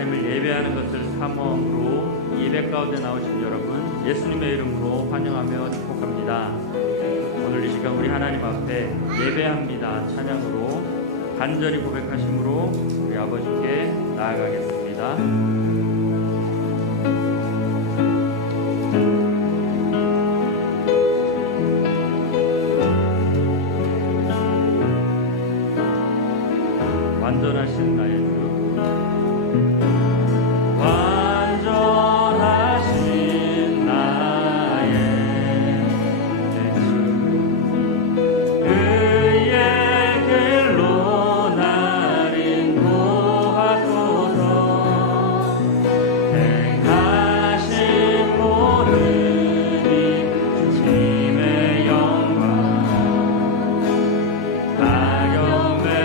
하나님을 예배하는 것을 사모함으로 예배 가운데 나오신 여러분 예수님의 이름으로 환영하며 축복합니다. 오늘 이 시간 우리 하나님 앞에 예배합니다 찬양으로 간절히 고백하심으로 우리 아버지께 나아가겠습니다. 완전하신 나의 주 완전하신 나의 주 그의 길로 날 인도하소서 행하신 모든 이 주님의 영광 다 경배합니다.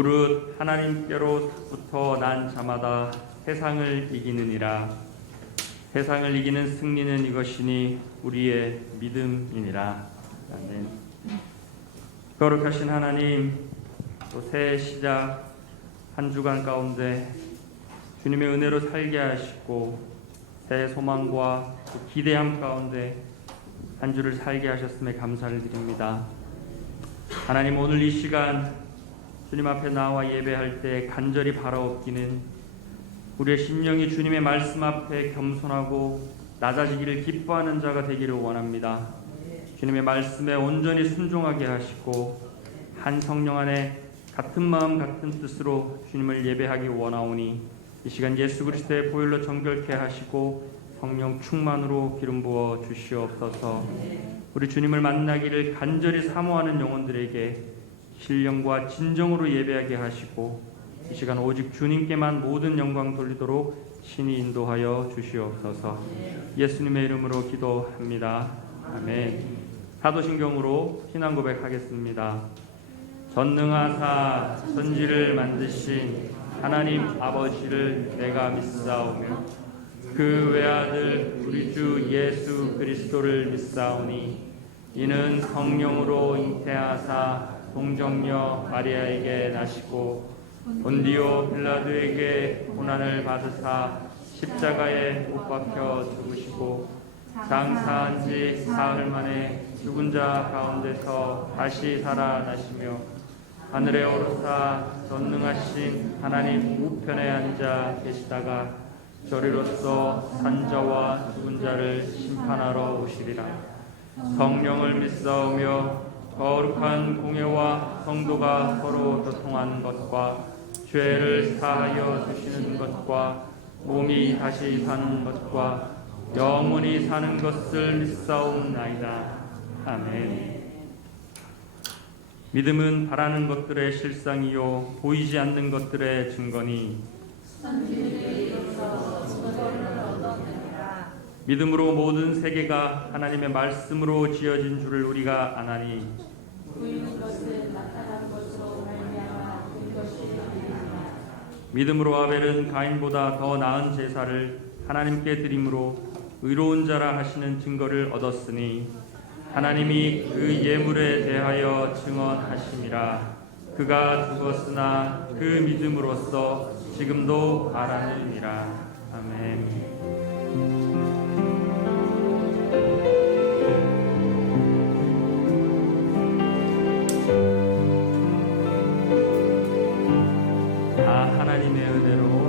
무릇 하나님께로부터 난 자마다 세상을 이기느니라. 세상을 이기는 승리는 이것이니 우리의 믿음이니라. 아멘. 거룩하신 하나님, 또 새해 시작 한 주간 가운데 주님의 은혜로 살게 하시고 새해 소망과 기대함 가운데 한 주를 살게 하셨음에 감사를 드립니다. 하나님, 오늘 이 시간 주님 앞에 나와 예배할 때 간절히 바라옵기는 우리의 심령이 주님의 말씀 앞에 겸손하고 낮아지기를 기뻐하는 자가 되기를 원합니다. 주님의 말씀에 온전히 순종하게 하시고 한 성령 안에 같은 마음 같은 뜻으로 주님을 예배하기 원하오니 이 시간 예수 그리스도의 보혈로 정결케 하시고 성령 충만으로 기름 부어 주시옵소서. 우리 주님을 만나기를 간절히 사모하는 영혼들에게 신령과 진정으로 예배하게 하시고 이 시간 오직 주님께만 모든 영광 돌리도록 신이 인도하여 주시옵소서. 예수님의 이름으로 기도합니다. 아멘. 사도신경으로 신앙 고백하겠습니다. 전능하사 천지를 만드신 하나님 아버지를 내가 믿사오며 그 외아들 우리 주 예수 그리스도를 믿사오니 이는 성령으로 잉태하사 동정녀 마리아에게 나시고 본디오 빌라도에게 고난을 받으사 십자가에 못 박혀 죽으시고 장사한 지 사흘 만에 죽은 자 가운데서 다시 살아나시며 하늘에 오르사 전능하신 하나님 우편에 앉아 계시다가 저리로서 산자와 죽은 자를 심판하러 오시리라. 성령을 믿사오며 거룩한 공예와 성도가 서로 교통하는 것과 죄를 사하여 주시는 것과 몸이 다시 사는 것과 영원히 사는 것을 믿사옵나이다. 아멘. 믿음은 바라는 것들의 실상이요 보이지 않는 것들의 증거니 믿음으로 모든 세계가 하나님의 말씀으로 지어진 줄을 우리가 아나니 믿음으로 아벨은 가인보다 더 나은 제사를 하나님께 드림으로 의로운 자라 하시는 증거를 얻었으니 하나님이 그 예물에 대하여 증언하심이라. 그가 죽었으나 그 믿음으로써 지금도 바라느니라. 아멘. 하나님의 은혜로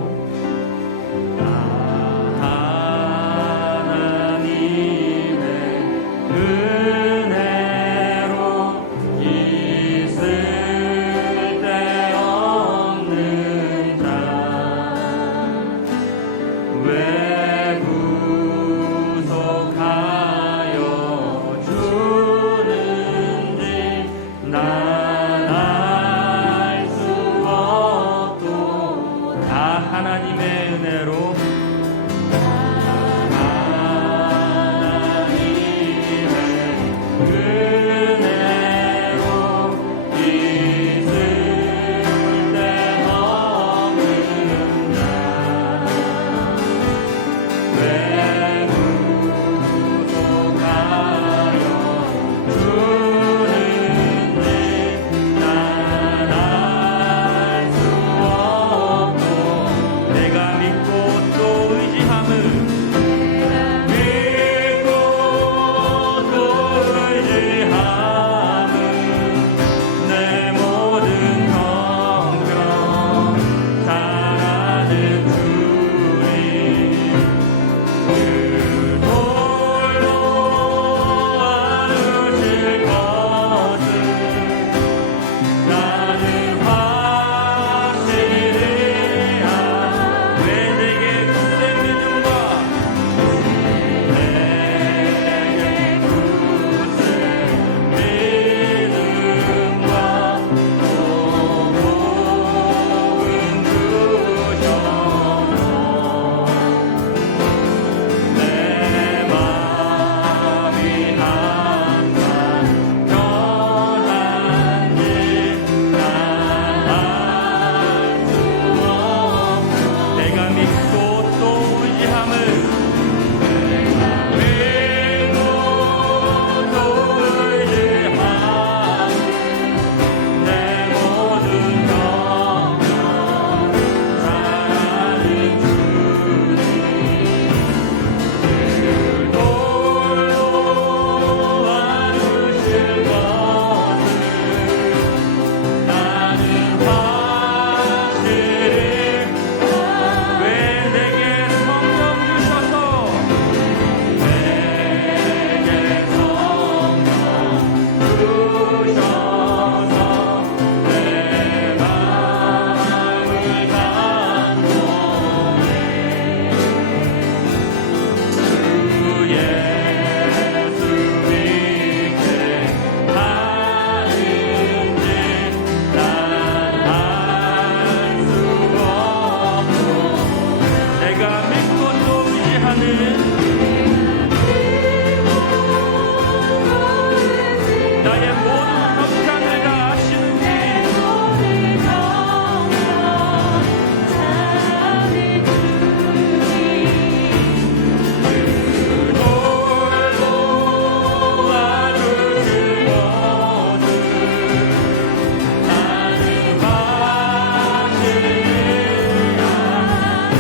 나의 모든 걱정을 다 아시는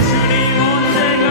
주님 언제가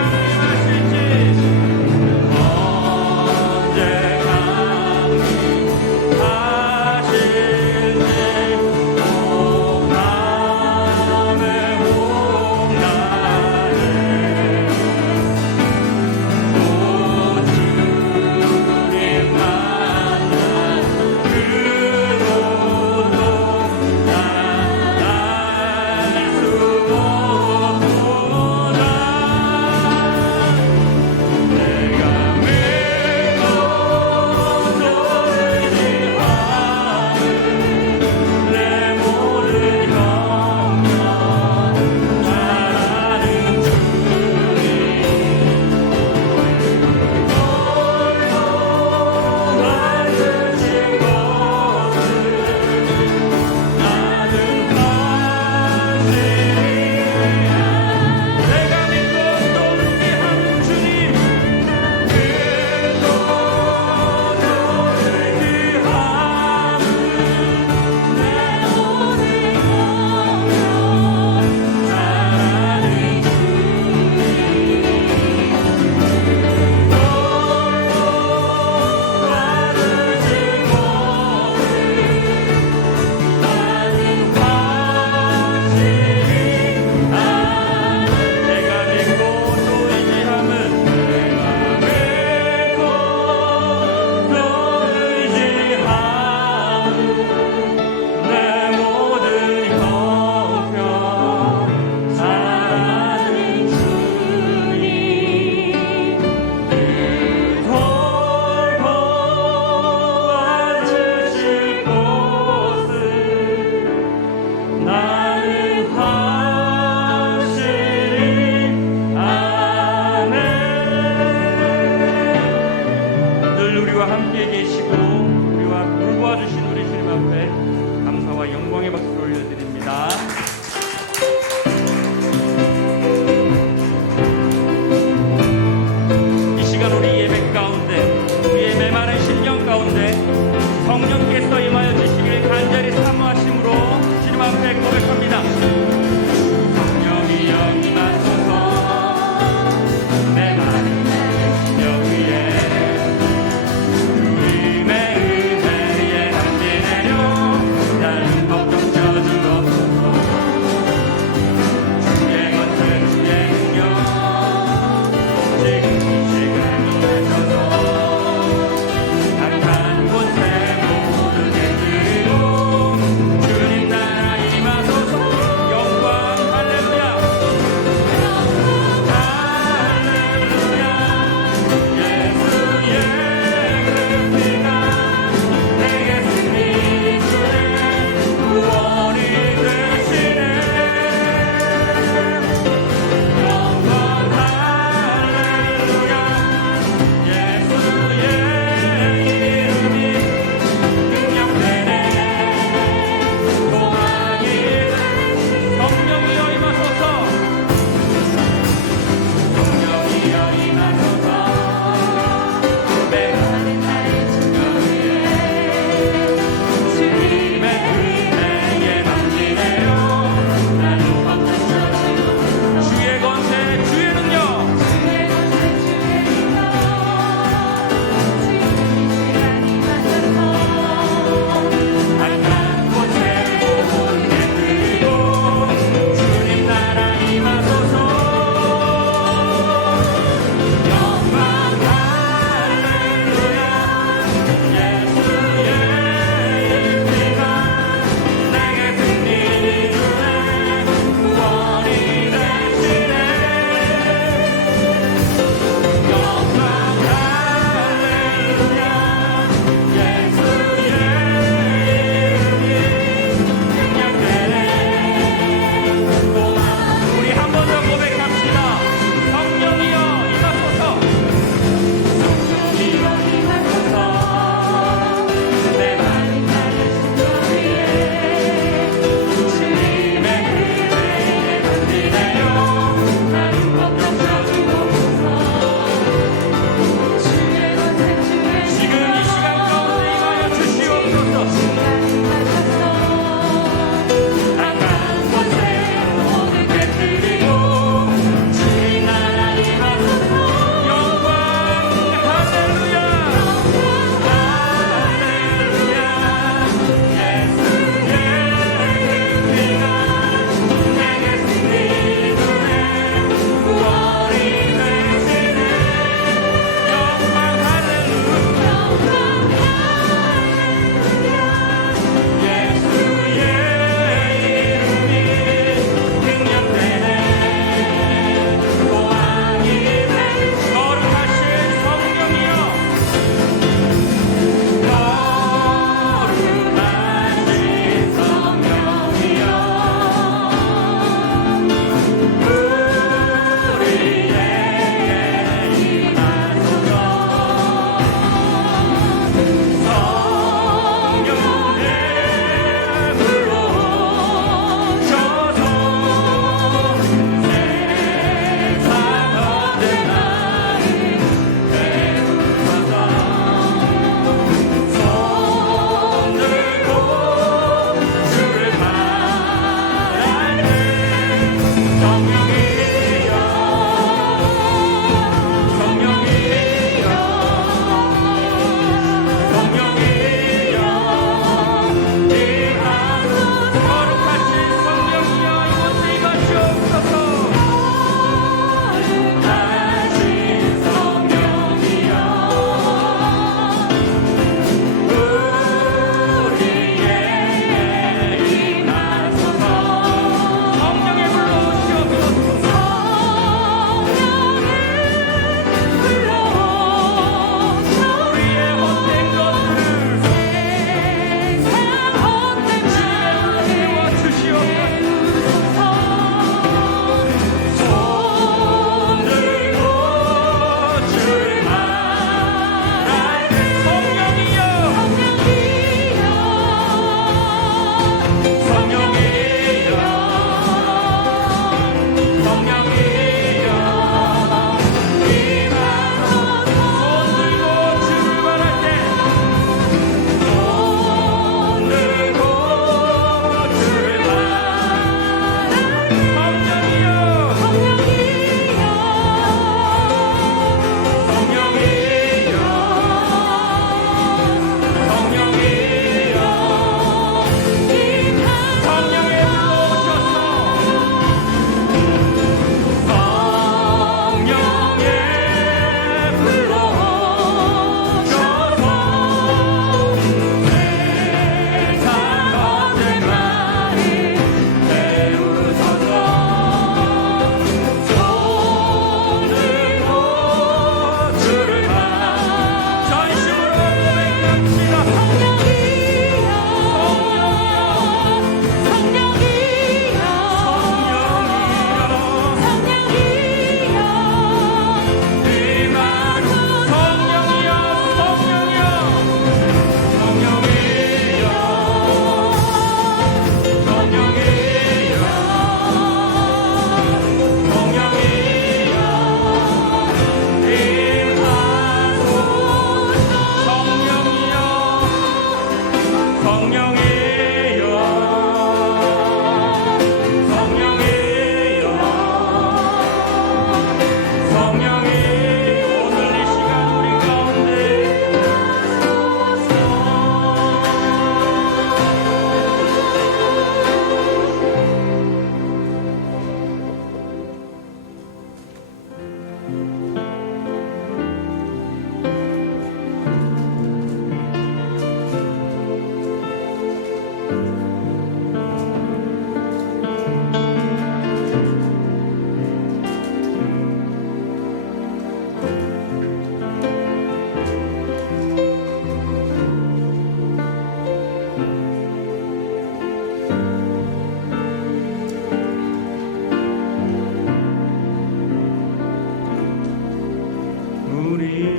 우리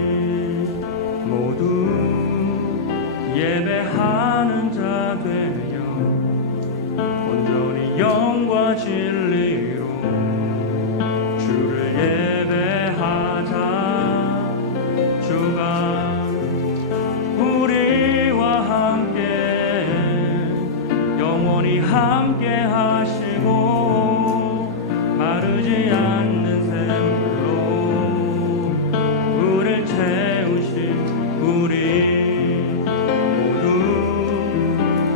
모두 예배하는 자 되며 온전히 영과 진리로 주를 예배하자. 주가 우리와 함께 영원히 함께 하시고 마르지 않는 샘물로 우리를 채우신 우리 모두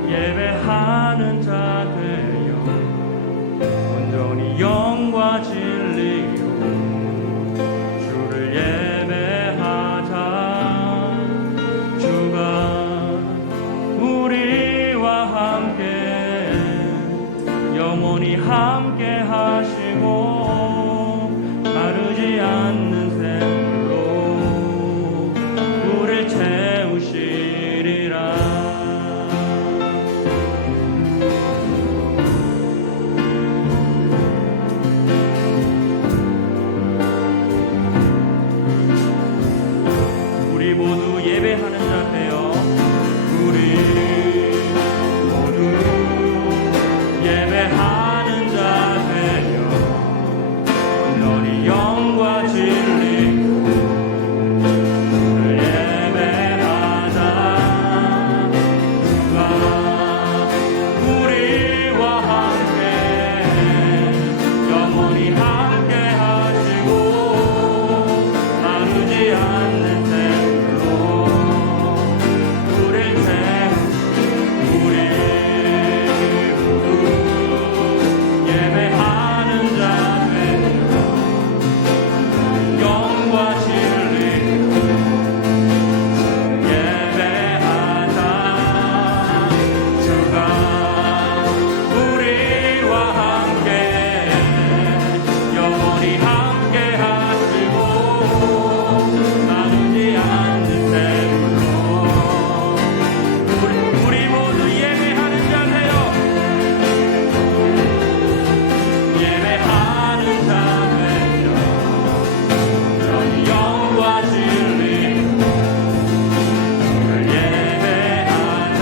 예배하는 자 되어 온전히 영과 진리로 주를 예배하자. 주가 우리와 함께 영원히 함께 하시고 마르지 않는 샘물로 우리를 채우시리라. 우리 모두 예배하는 자 되어 우리 모두 예배하는 자 되어 온전히 영과 진리로 주를 예배하자. 주가 우리와 함께 영원히 함께 하시고 마르지 않는 샘물로 우리를 채우시고 우리 모두 예배하는 자 되어 영과 진리로 예배하자. 주가 우리와 함께 영원히 함께 하시고 나누지 않는 샘물로 우리 모두 예배하는 자 되어 예배하는 자 되어 온전히 영과 진리로 주를 예배하자.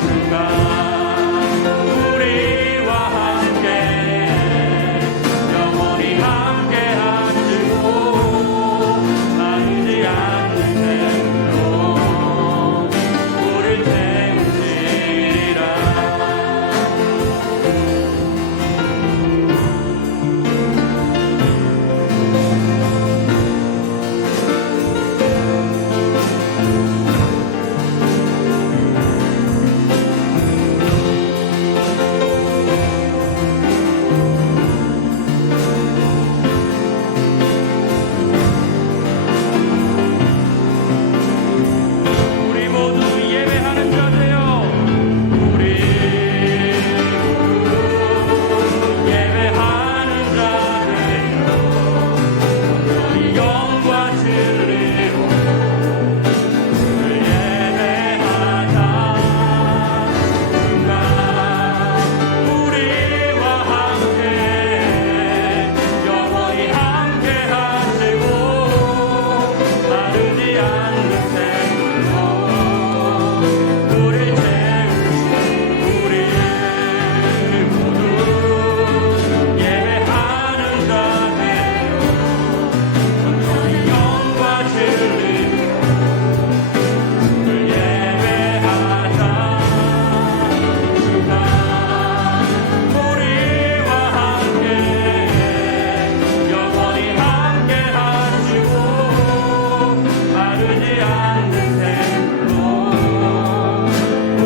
주가 우리와 함께 영원히 함께 하시고 마르지 않는 샘물로 우리를 채우시리라. 우리 모두 예배하는 자 되어 우리 모두 예배하는 자 되어 온전히 영과 진리로 주를 예배하자. 주가 우리와 함께 영원히 함께 하시고 마르지 않는 샘물로 우리를 채우시고 우리 모두 예배하는 자 되어 온전히 영과 진리로 주를 예배하자. 주가 우리와 함께 영원히 함께 하시고 마르지 않는 샘물로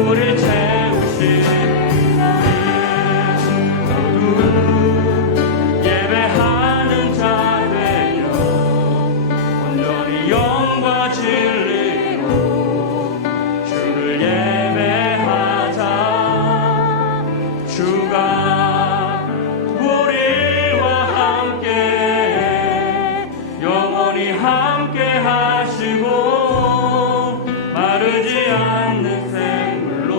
우리를 채우시리라. 모두 예배하는 자 되어 온전히 영과 진리로 주를 예배하자. 주가 우리와 함께 영원히 함께 하시고 마르지 않는 샘물로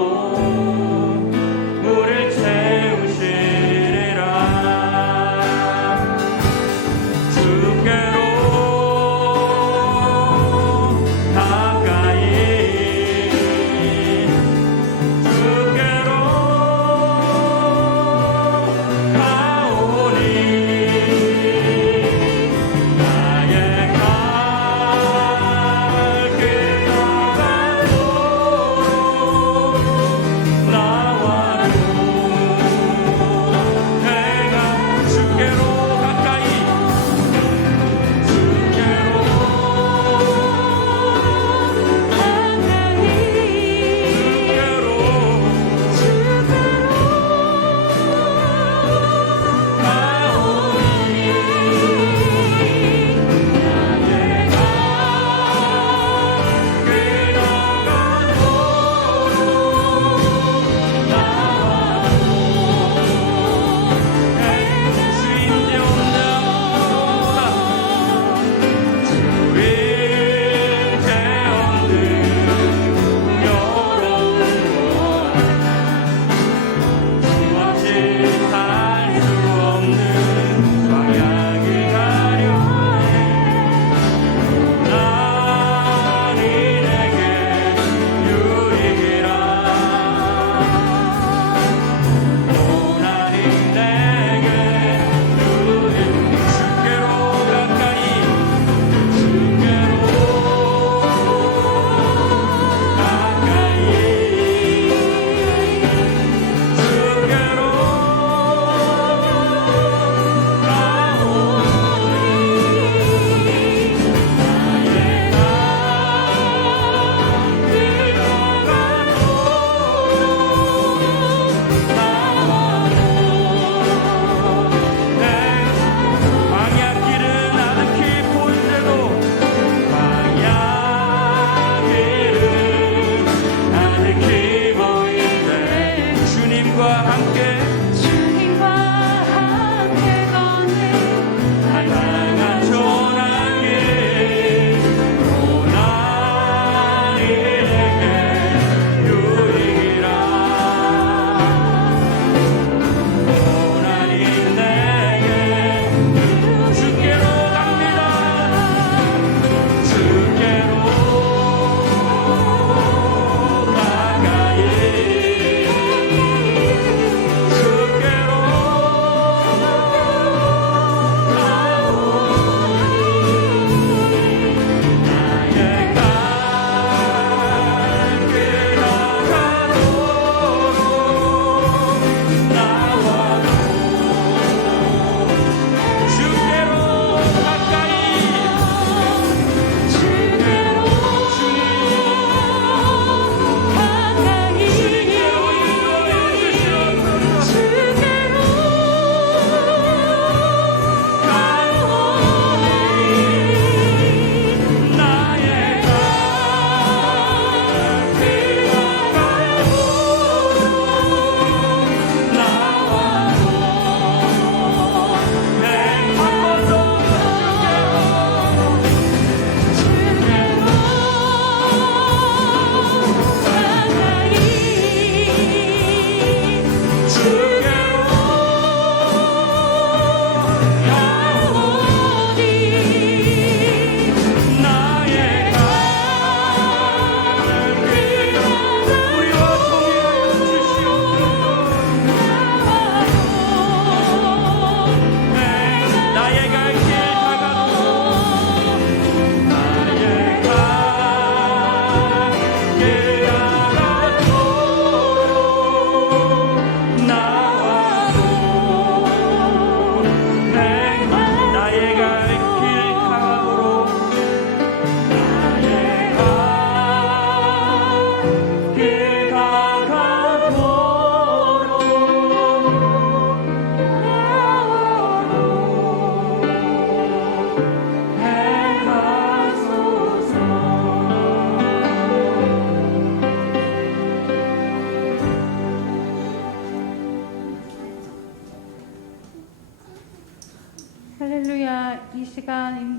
우리를 채우시리라. 주께로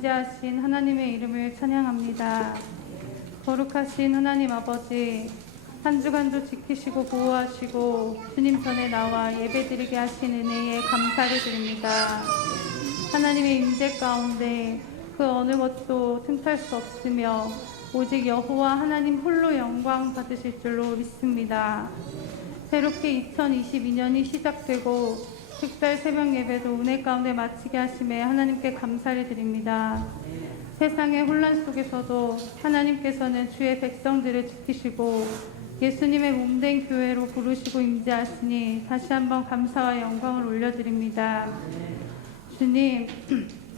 임재하신 하나님의 이름을 찬양합니다. 거룩하신 하나님 아버지, 한 주간도 지키시고 보호하시고 주님 전에 나와 예배드리게 하신 은혜에 감사를 드립니다. 하나님의 임재 가운데 그 어느 것도 틈탈 수 없으며 오직 여호와 하나님 홀로 영광 받으실 줄로 믿습니다. 새롭게 2022년이 시작되고 특별 새벽 예배도 은혜 가운데 마치게 하심에 하나님께 감사를 드립니다. 세상의 혼란 속에서도 하나님께서는 주의 백성들을 지키시고 예수님의 몸된 교회로 부르시고 임재하시니 다시 한번 감사와 영광을 올려드립니다. 주님,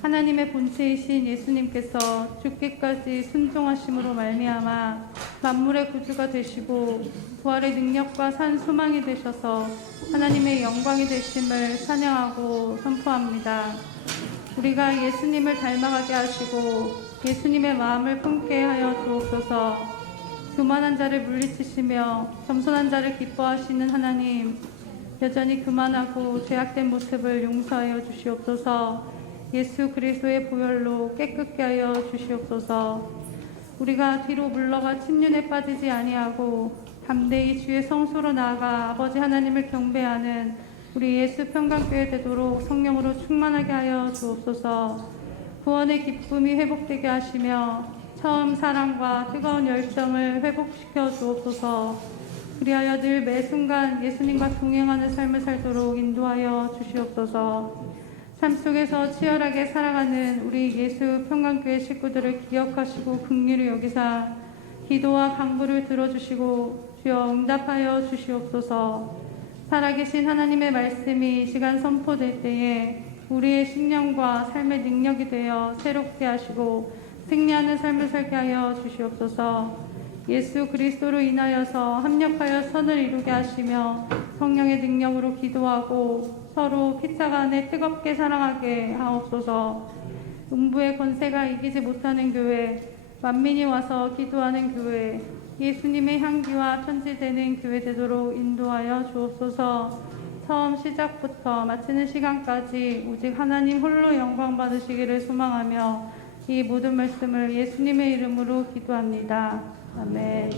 하나님의 본체이신 예수님께서 죽기까지 순종하심으로 말미암아 만물의 구주가 되시고 부활의 능력과 산 소망이 되셔서 하나님의 영광이 되심을 찬양하고 선포합니다. 우리가 예수님을 닮아가게 하시고 예수님의 마음을 품게 하여 주옵소서. 교만한 자를 물리치시며 겸손한 자를 기뻐하시는 하나님, 여전히 교만하고 죄악된 모습을 용서하여 주시옵소서. 예수 그리스도의 보혈로 깨끗게 하여 주시옵소서. 우리가 뒤로 물러가 침륜에 빠지지 아니하고 담대히 주의 성소로 나아가 아버지 하나님을 경배하는 우리 예수 평강교회 되도록 성령으로 충만하게 하여 주옵소서. 구원의 기쁨이 회복되게 하시며 처음 사랑과 뜨거운 열정을 회복시켜 주옵소서. 그리하여 늘 매 순간 예수님과 동행하는 삶을 살도록 인도하여 주시옵소서. 삶 속에서 치열하게 살아가는 우리 예수 평강교회 식구들을 기억하시고 긍휼히 여기사 기도와 간구를 들어주시고 주여 응답하여 주시옵소서. 살아계신 하나님의 말씀이 이 시간 선포될 때에 우리의 심령과 삶의 능력이 되어 새롭게 하시고 승리하는 삶을 살게 하여 주시옵소서. 예수 그리스도로 인하여서 합력하여 선을 이루게 하시며 성령의 능력으로 기도하고 서로 피차가 안에 뜨겁게 사랑하게 하옵소서. 음부의 권세가 이기지 못하는 교회, 만민이 와서 기도하는 교회, 예수님의 향기와 편지되는 교회 되도록 인도하여 주옵소서. 처음 시작부터 마치는 시간까지 오직 하나님 홀로 영광 받으시기를 소망하며 이 모든 말씀을 예수님의 이름으로 기도합니다. 아멘.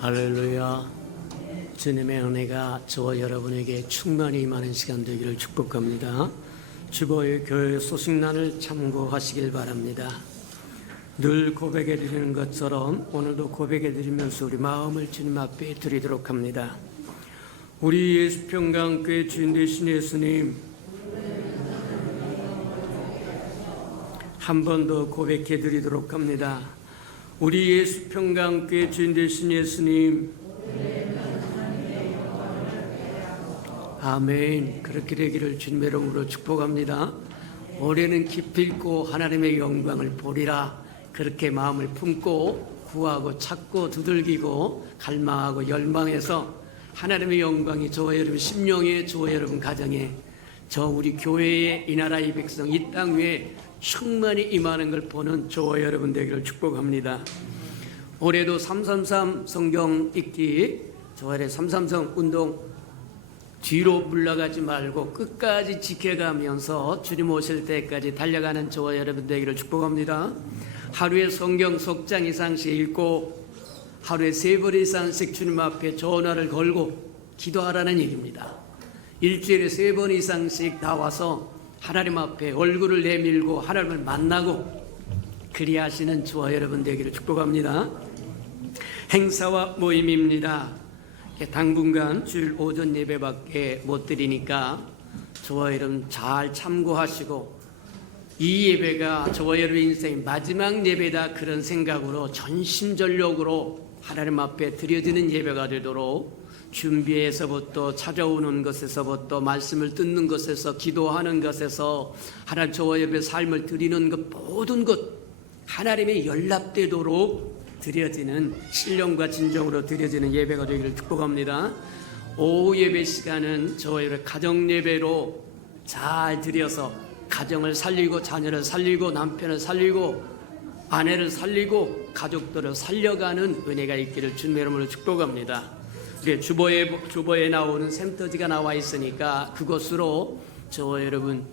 할렐루야. 주님의 은혜가 저와 여러분에게 충만히 임하는 시간 되기를 축복합니다. 주보의 교회 소식란을 참고하시길 바랍니다. 늘 고백해 드리는 것처럼 오늘도 고백해 드리면서 우리 마음을 주님 앞에 드리도록 합니다. 우리 예수평강교회 주인 되신 예수님, 한 번 더 고백해 드리도록 합니다. 우리 예수평강교회 주인 되신 예수님, 아멘. 그렇게 되기를 주님의 이름으로 축복합니다. 올해는 깊이 있고 하나님의 영광을 보리라. 그렇게 마음을 품고 구하고 찾고 두들기고 갈망하고 열망해서 하나님의 영광이 저와 여러분 심령에, 저와 여러분 가정에, 저 우리 교회에, 이 나라의 백성, 이 땅 위에 충만히 임하는 걸 보는 저와 여러분 되기를 축복합니다. 올해도 333 성경 읽기, 저의 333 운동 뒤로 물러가지 말고 끝까지 지켜가면서 주님 오실 때까지 달려가는 저와 여러분 되기를 축복합니다. 하루에 성경 석 장 이상씩 읽고 하루에 3번 이상씩 주님 앞에 전화를 걸고 기도하라는 얘기입니다. 일주일에 3번 이상씩 나와서 하나님 앞에 얼굴을 내밀고 하나님을 만나고 그리하시는 저와 여러분 되기를 축복합니다. 행사와 모임입니다. 당분간 주일 오전 예배밖에 못 드리니까 저와 여러분 잘 참고하시고 이 예배가 저와 여러분 인생의 마지막 예배다, 그런 생각으로 전심전력으로 하나님 앞에 드려지는 예배가 되도록 준비에서부터 찾아오는 것에서부터 말씀을 듣는 것에서 기도하는 것에서 하나님 저와 예배 삶을 드리는 것 모든 것 하나님의 연락되도록 드려지는 신령과 진정으로 드려지는 예배가 되기를 축복합니다. 오후 예배 시간은 저와 예배 가정 예배로 잘 드려서 가정을 살리고 자녀를 살리고 남편을 살리고 아내를 살리고 가족들을 살려가는 은혜가 있기를 주님의 이름으로 축복합니다. 우리 주보에 나오는 샘터지가 나와 있으니까 그것으로 저와 여러분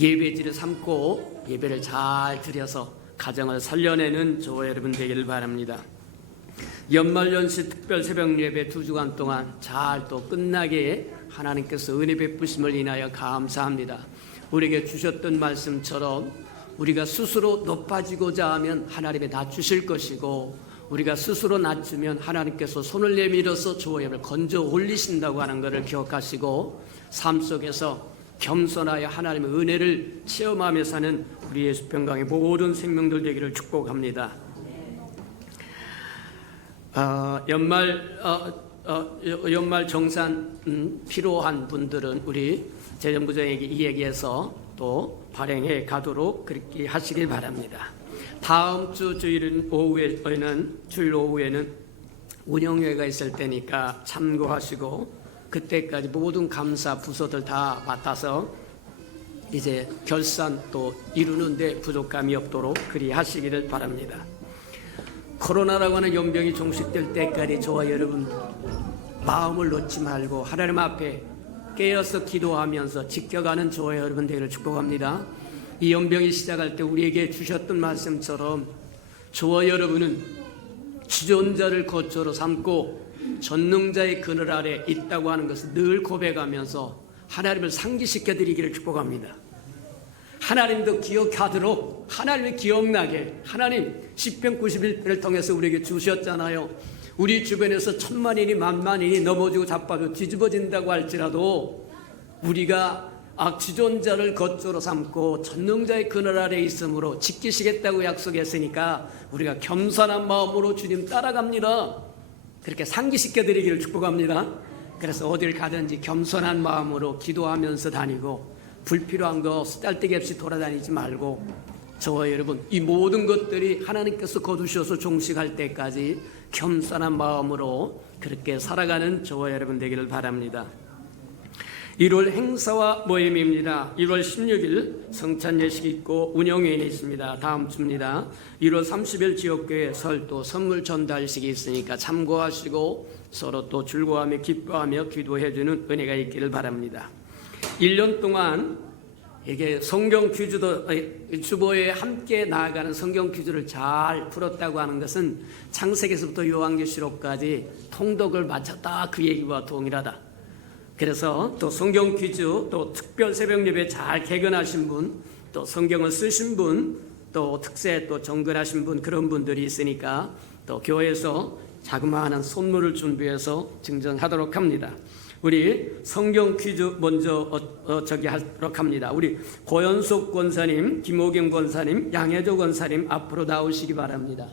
예배지를 삼고 예배를 잘 드려서 가정을 살려내는 저와 여러분 되기를 바랍니다. 연말연시 특별 새벽 예배 2주간 동안 잘 또 끝나게 하나님께서 은혜 베푸심을 인하여 감사합니다. 우리에게 주셨던 말씀처럼 우리가 스스로 높아지고자 하면 하나님이 낮추실 것이고 우리가 스스로 낮추면 하나님께서 손을 내밀어서 저와 여러분을 건져 올리신다고 하는 것을 기억하시고 삶 속에서 겸손하여 하나님의 은혜를 체험하며 사는 우리 예수평강의 모든 생명들 되기를 축복합니다. 연말 정산 필요한 분들은 우리 재정부장에게 이야기해서 또 발행해 가도록 그렇게 하시길 바랍니다. 다음 주 주일 오후에는 운영회가 있을 때니까 참고하시고 그때까지 모든 감사 부서들 다 맡아서 이제 결산 또 이루는데 부족함이 없도록 그리 하시기를 바랍니다. 코로나라고 하는 연병이 종식될 때까지 저와 여러분 마음을 놓지 말고 하나님 앞에 깨어서 기도하면서 지켜가는 저와 여러분 되기를 축복합니다. 이 연병이 시작할 때 우리에게 주셨던 말씀처럼 저와 여러분은 지존자를 거처로 삼고 전능자의 그늘 아래 있다고 하는 것을 늘 고백하면서 하나님을 상기시켜 드리기를 축복합니다. 하나님도 기억하도록 하나님이 기억나게 하나님 시편 91편을 통해서 우리에게 주셨잖아요. 우리 주변에서 천만인이 만만인이 넘어지고 자빠져 뒤집어진다고 할지라도 우리가 지존자를 거처로 삼고 전능자의 그늘 아래 있으므로 지키시겠다고 약속했으니까 우리가 겸손한 마음으로 주님 따라갑니다. 그렇게 상기시켜 드리기를 축복합니다. 그래서 어딜 가든지 겸손한 마음으로 기도하면서 다니고 불필요한 거 쓰잘데기 없이 돌아다니지 말고 저와 여러분 이 모든 것들이 하나님께서 거두셔서 종식할 때까지 겸손한 마음으로 그렇게 살아가는 저와 여러분 되기를 바랍니다. 1월 행사와 모임입니다. 1월 16일 성찬 예식이 있고 운영회의는 있습니다. 다음 주입니다. 1월 30일 지역교회 설도 선물 전달식이 있으니까 참고하시고 서로 또 즐거워하며 기뻐하며 기도해주는 은혜가 있기를 바랍니다. 1년 동안 이게 성경 퀴즈도 주보에 함께 나아가는 성경 퀴즈를 잘 풀었다고 하는 것은 창세기에서부터 요한계시록까지 통독을 마쳤다 그 얘기와 동일하다. 그래서 또 성경 퀴즈 또 특별 새벽 예배 잘 개근하신 분 또 성경을 쓰신 분 또 특세 또 정근하신 분 그런 분들이 있으니까 또 교회에서 자그마한 선물을 준비해서 증정하도록 합니다. 우리 성경 퀴즈 먼저 하도록 합니다. 우리 고연석 권사님, 김호경 권사님, 양혜조 권사님 앞으로 나오시기 바랍니다.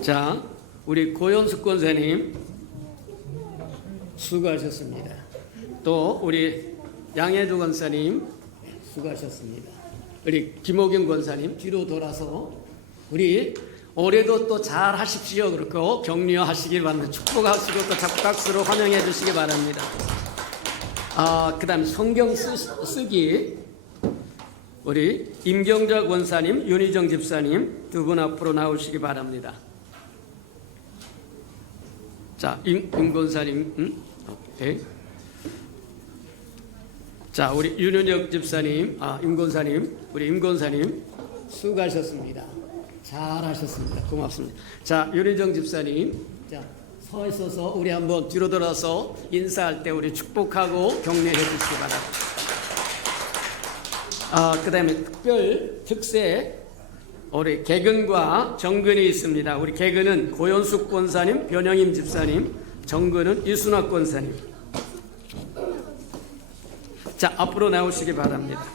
자, 우리 고연석 권사님 수고하셨습니다. 또 우리 양혜조 권사님 수고하셨습니다. 우리 김호경 권사님 뒤로 돌아서 우리 올해도 또 잘 하십시오. 그렇고 격려하시기 바랍니다. 축복하시고 또 박수로 환영해 주시기 바랍니다. 그 다음에 성경 쓰기 우리 임경자 권사님, 윤희정 집사님 두 분 앞으로 나오시기 바랍니다. 자, 임 권사님, 오케이. 자, 우리 윤은혁 집사님, 임 권사님, 우리 임 권사님 수고하셨습니다. 잘하셨습니다. 고맙습니다. 자, 윤희정 집사님, 자, 서 있어서 우리 한번 뒤로 돌아서 인사할 때 우리 축복하고 격려해 주시기 바랍니다. 그 다음에 특세 우리 개근과 정근이 있습니다. 우리 개근은 고연숙 권사님, 변영임 집사님, 정근은 이순학 권사님. 자, 앞으로 나오시기 바랍니다.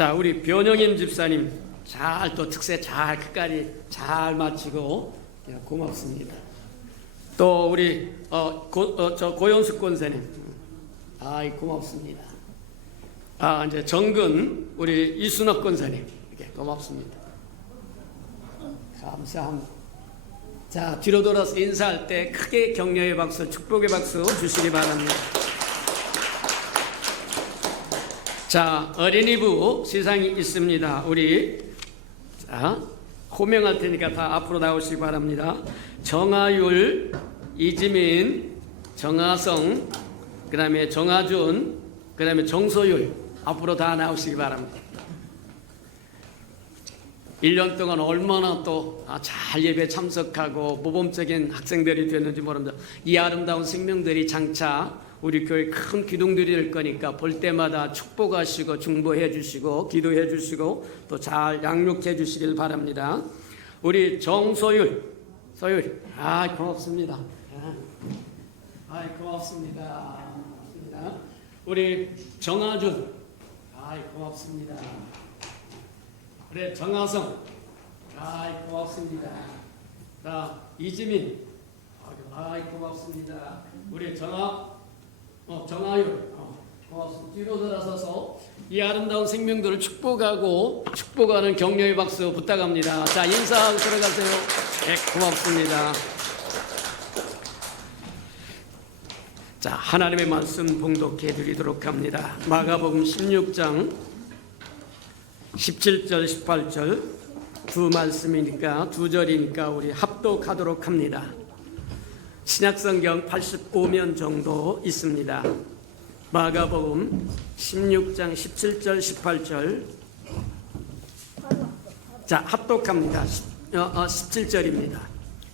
자, 우리 변영임 집사님 잘 또 특세 잘 끝까지 잘 마치고 고맙습니다. 또 우리 고연숙 권사님, 고맙습니다. 이제 정근 우리 이순옥 권사님, 이렇게 고맙습니다. 감사합니다. 자, 뒤로 돌아서 인사할 때 크게 격려의 박수, 축복의 박수 주시기 바랍니다. 자, 어린이부 시상이 있습니다. 우리 호명할 테니까 다 앞으로 나오시기 바랍니다. 정아율, 이지민, 정아성, 그 다음에 정아준, 그 다음에 정소율 앞으로 다 나오시기 바랍니다. 1년 동안 얼마나 또 잘 예배 참석하고 모범적인 학생들이 됐는지 모릅니다. 이 아름다운 생명들이 장차 우리 교회 큰 기둥들이 될 거니까 볼 때마다 축복하시고 중보해 주시고 기도해 주시고 또 잘 양육해 주시길 바랍니다. 우리 정소율, 소율, 고맙습니다. 고맙습니다. 우리 정아준, 고맙습니다. 그래, 정아성, 고맙습니다. 자, 이지민, 고맙습니다. 우리 정아율, 고맙습니다. 뒤로 돌아서서 이 아름다운 생명들을 축복하는 격려의 박수 부탁합니다. 자, 인사하고 들어가세요. 네, 고맙습니다. 자, 하나님의 말씀 봉독해 드리도록 합니다. 마가복음 16장 17절 18절 두 말씀이니까 두 절이니까 우리 합독하도록 합니다. 신약성경 85면 정도 있습니다. 마가복음 16장 17절 18절 자, 합독합니다. 17절입니다.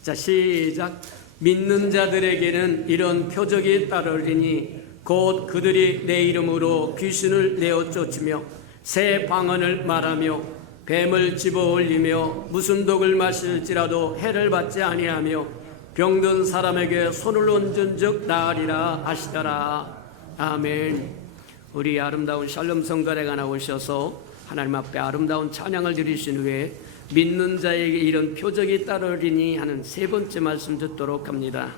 자, 시작. 믿는 자들에게는 이런 표적이 따르리니 곧 그들이 내 이름으로 귀신을 내어 쫓으며 새 방언을 말하며 뱀을 집어올리며 무슨 독을 마실지라도 해를 받지 아니하며 병든 사람에게 손을 얹은 즉 나으리라 하시더라. 아멘. 우리 아름다운 샬롬 성가래가 나오셔서 하나님 앞에 아름다운 찬양을 드리신 후에 믿는 자에게 이런 표적이 따르리니 하는 세 번째 말씀 듣도록 합니다.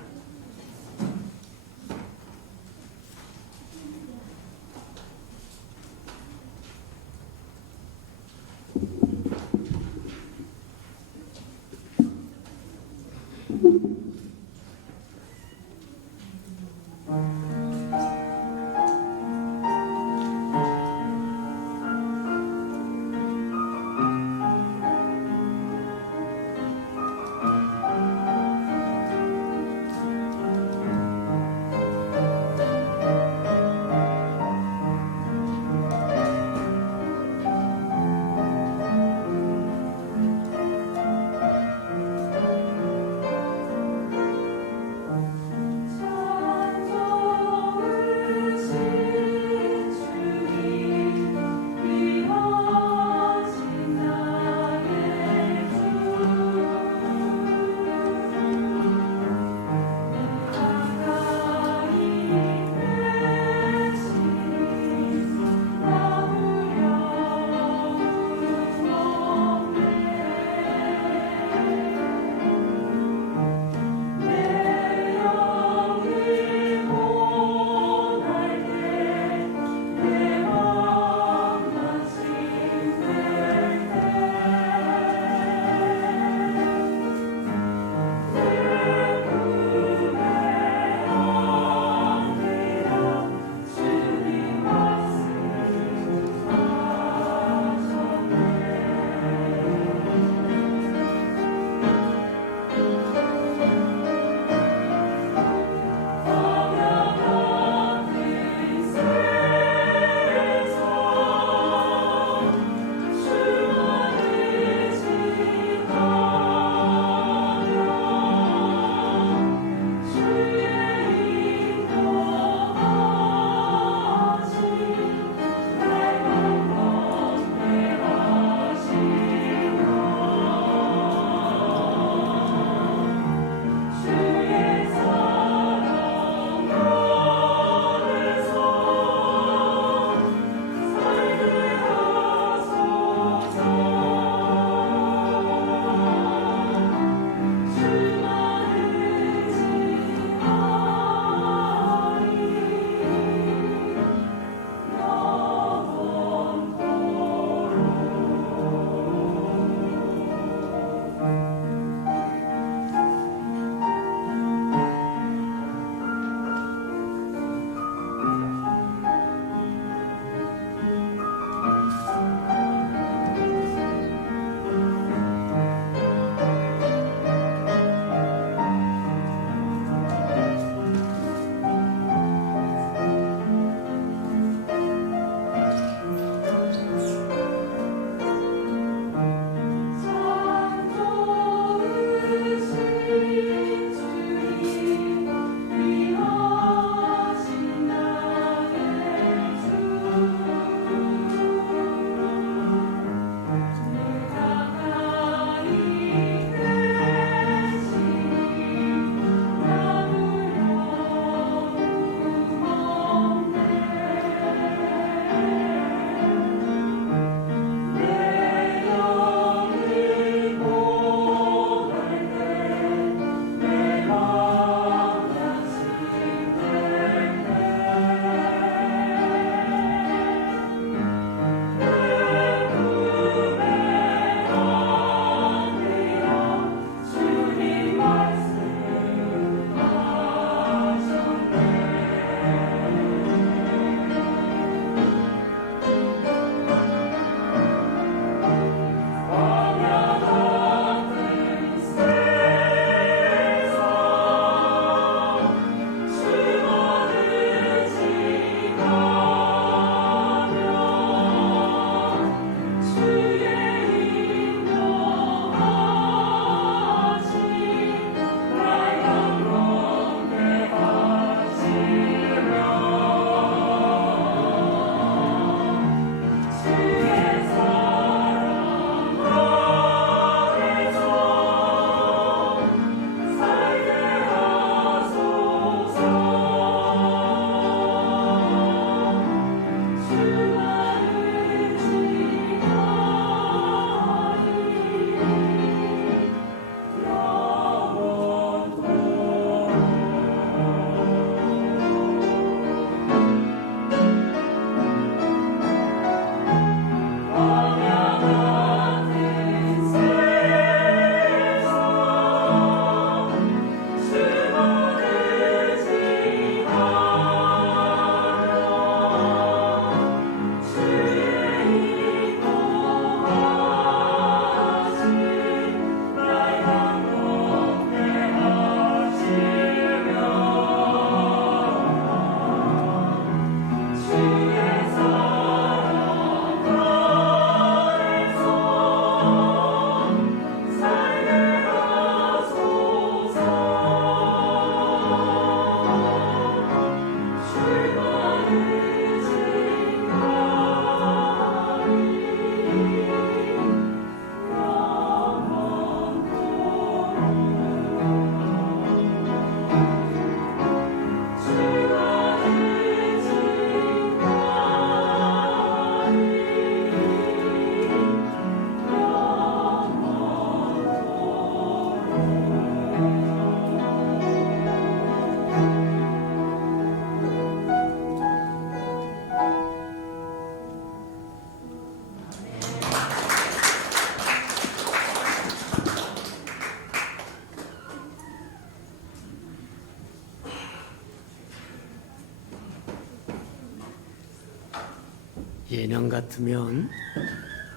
예년 같으면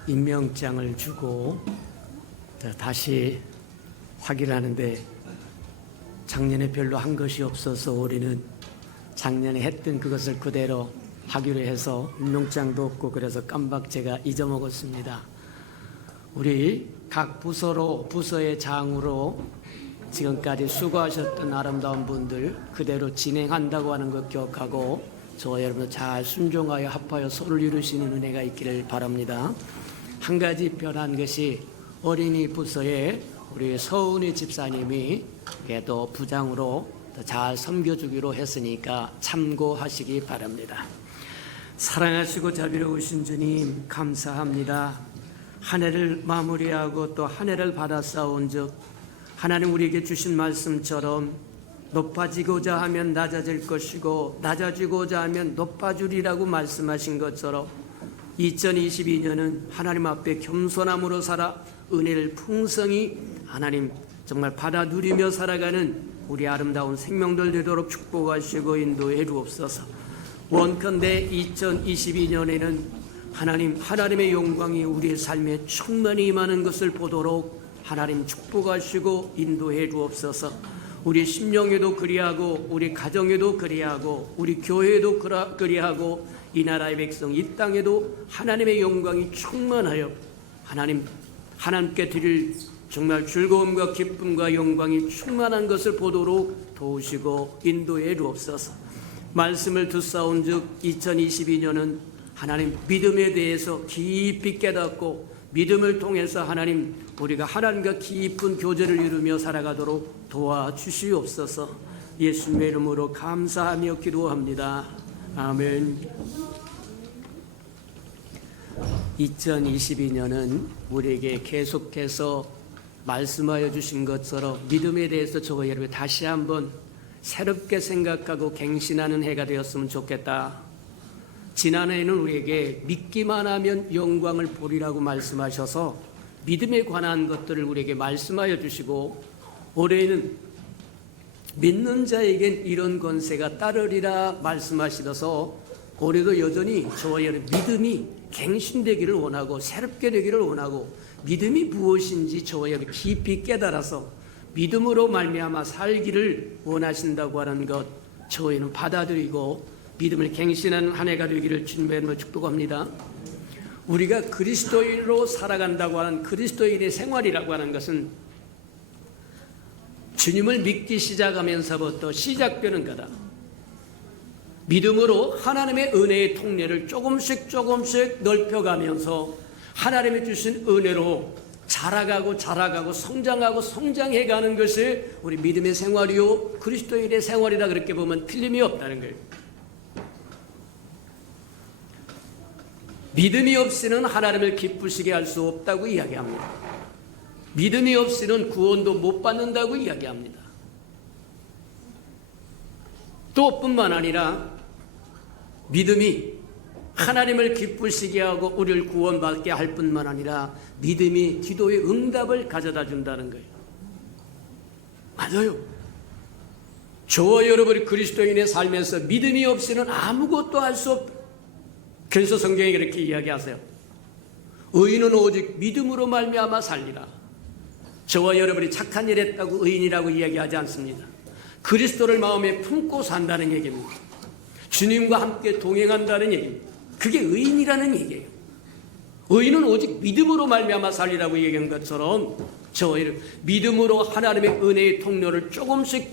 임명장을 주고 다시 확인하는데 작년에 별로 한 것이 없어서 올해는 작년에 했던 그것을 그대로 하기로 해서 임명장도 없고 그래서 깜박 제가 잊어먹었습니다. 우리 각 부서의 장으로 지금까지 수고하셨던 아름다운 분들 그대로 진행한다고 하는 것 기억하고 저와 여러분 잘 순종하여 합하여 서로를 이루시는 은혜가 있기를 바랍니다. 한 가지 변한 것이 어린이 부서에 우리 서은희 집사님이 또 부장으로 잘 섬겨주기로 했으니까 참고하시기 바랍니다. 사랑하시고 자비로우신 주님 감사합니다. 한 해를 마무리하고 또 한 해를 받아 싸운 즉 하나님 우리에게 주신 말씀처럼 높아지고자 하면 낮아질 것이고 낮아지고자 하면 높아지리라고 말씀하신 것처럼 2022년은 하나님 앞에 겸손함으로 살아 은혜를 풍성히 하나님 정말 받아 누리며 살아가는 우리 아름다운 생명들 되도록 축복하시고 인도해 주옵소서. 원컨대 2022년에는 하나님의 영광이 우리의 삶에 충만히 임하는 것을 보도록 하나님 축복하시고 인도해 주옵소서. 우리 심령에도 그리하고 우리 가정에도 그리하고 우리 교회에도 그리하고 이 나라의 백성 이 땅에도 하나님의 영광이 충만하여 하나님께 드릴 정말 즐거움과 기쁨과 영광이 충만한 것을 보도록 도우시고 인도해 주옵소서. 말씀을 듣사온 즉 2022년은 하나님 믿음에 대해서 깊이 깨닫고 믿음을 통해서 하나님 우리가 하나님과 깊은 교제를 이루며 살아가도록 도와주시옵소서. 예수님의 이름으로 감사하며 기도합니다. 아멘. 2022년은 우리에게 계속해서 말씀하여 주신 것처럼 믿음에 대해서 저와 여러분 다시 한번 새롭게 생각하고 갱신하는 해가 되었으면 좋겠다. 지난해에는 우리에게 믿기만 하면 영광을 보리라고 말씀하셔서 믿음에 관한 것들을 우리에게 말씀하여 주시고 올해는 믿는 자에겐 이런 권세가 따르리라 말씀하시셔서 올해도 여전히 저와 여러분 믿음이 갱신되기를 원하고 새롭게 되기를 원하고 믿음이 무엇인지 저와 여러분 깊이 깨달아서 믿음으로 말미암아 살기를 원하신다고 하는 것 저희는 받아들이고 믿음을 갱신하는 한 해가 되기를 주님의 이름으로 축복합니다. 우리가 그리스도인으로 살아간다고 하는 그리스도인의 생활이라고 하는 것은 주님을 믿기 시작하면서부터 시작되는 거다. 믿음으로 하나님의 은혜의 통로를 조금씩 넓혀가면서 하나님이 주신 은혜로 자라가고 성장해가는 것이 우리 믿음의 생활이요 그리스도인의 생활이다. 그렇게 보면 틀림이 없다는 거예요. 믿음이 없이는 하나님을 기쁘시게 할 수 없다고 이야기합니다. 믿음이 없이는 구원도 못 받는다고 이야기합니다. 또 뿐만 아니라 믿음이 하나님을 기쁘시게 하고 우리를 구원받게 할 뿐만 아니라 믿음이 기도의 응답을 가져다 준다는 거예요. 맞아요. 저와 여러분이 그리스도인의 삶에서 믿음이 없이는 아무것도 할 수 없다. 그래서 성경이 그렇게 이야기하세요. 의인은 오직 믿음으로 말미암아 살리라. 저와 여러분이 착한 일 했다고 의인이라고 이야기하지 않습니다. 그리스도를 마음에 품고 산다는 얘기입니다. 주님과 함께 동행한다는 얘기입니다. 그게 의인이라는 얘기예요. 의인은 오직 믿음으로 말미암아 살리라고 얘기한 것처럼 저희는 믿음으로 하나님의 은혜의 통로를 조금씩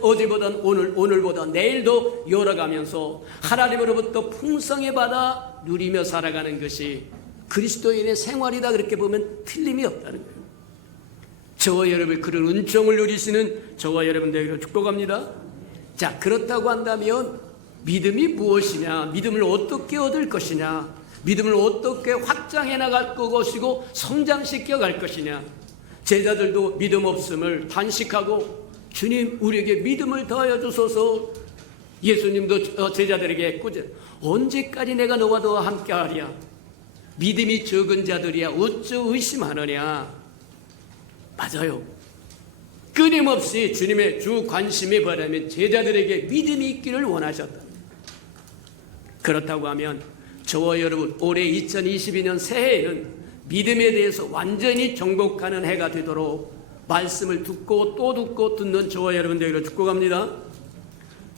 어제보다 오늘보다 내일도 열어가면서 하나님으로부터 풍성히 받아 누리며 살아가는 것이 그리스도인의 생활이다. 그렇게 보면 틀림이 없다는 거예요. 저와 여러분 그런 은총을 누리시는 저와 여러분들에게 축복합니다. 자, 그렇다고 한다면 믿음이 무엇이냐, 믿음을 어떻게 얻을 것이냐, 믿음을 어떻게 확장해 나갈 것이고 성장시켜 갈 것이냐. 제자들도 믿음 없음을 단식하고 주님 우리에게 믿음을 더하여 주소서. 예수님도 제자들에게 꾸짖 언제까지 내가 너와 너와 함께 하랴. 믿음이 적은 자들이야 어찌 의심하느냐. 맞아요. 끊임없이 주님의 주 관심이 바라면 제자들에게 믿음이 있기를 원하셨다. 그렇다고 하면 저와 여러분 올해 2022년 새해에는 믿음에 대해서 완전히 정복하는 해가 되도록 말씀을 듣고 또 듣고 듣는 저와 여러분 되기를 축복합니다.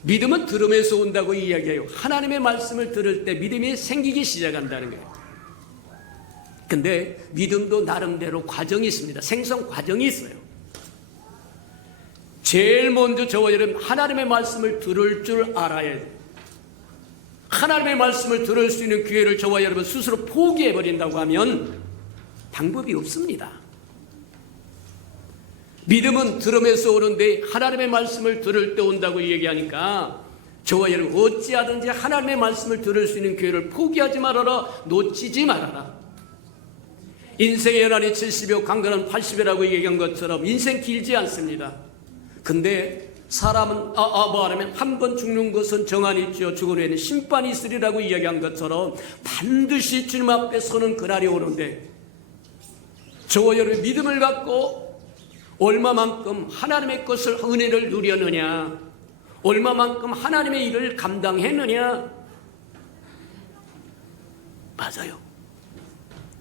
믿음은 들음에서 온다고 이야기해요. 하나님의 말씀을 들을 때 믿음이 생기기 시작한다는 거예요. 근데 믿음도 나름대로 과정이 있습니다. 생성 과정이 있어요. 제일 먼저 저와 여러분 하나님의 말씀을 들을 줄 알아야 돼요. 하나님의 말씀을 들을 수 있는 기회를 저와 여러분 스스로 포기해버린다고 하면 방법이 없습니다. 믿음은 들음에서 오는데 하나님의 말씀을 들을 때 온다고 얘기하니까 저와 여러분 어찌하든지 하나님의 말씀을 들을 수 있는 기회를 포기하지 말아라, 놓치지 말아라. 인생의 연한이 70여 강건한 80이라고 얘기한 것처럼 인생 길지 않습니다. 근데 사람은 뭐하냐면 한 번 죽는 것은 정한이 있죠. 죽은 후에는 심판이 있으리라고 이야기한 것처럼 반드시 주님 앞에 서는 그날이 오는데 저와 여러분 믿음을 갖고 얼마만큼 하나님의 것을 은혜를 누렸느냐, 얼마만큼 하나님의 일을 감당했느냐. 맞아요.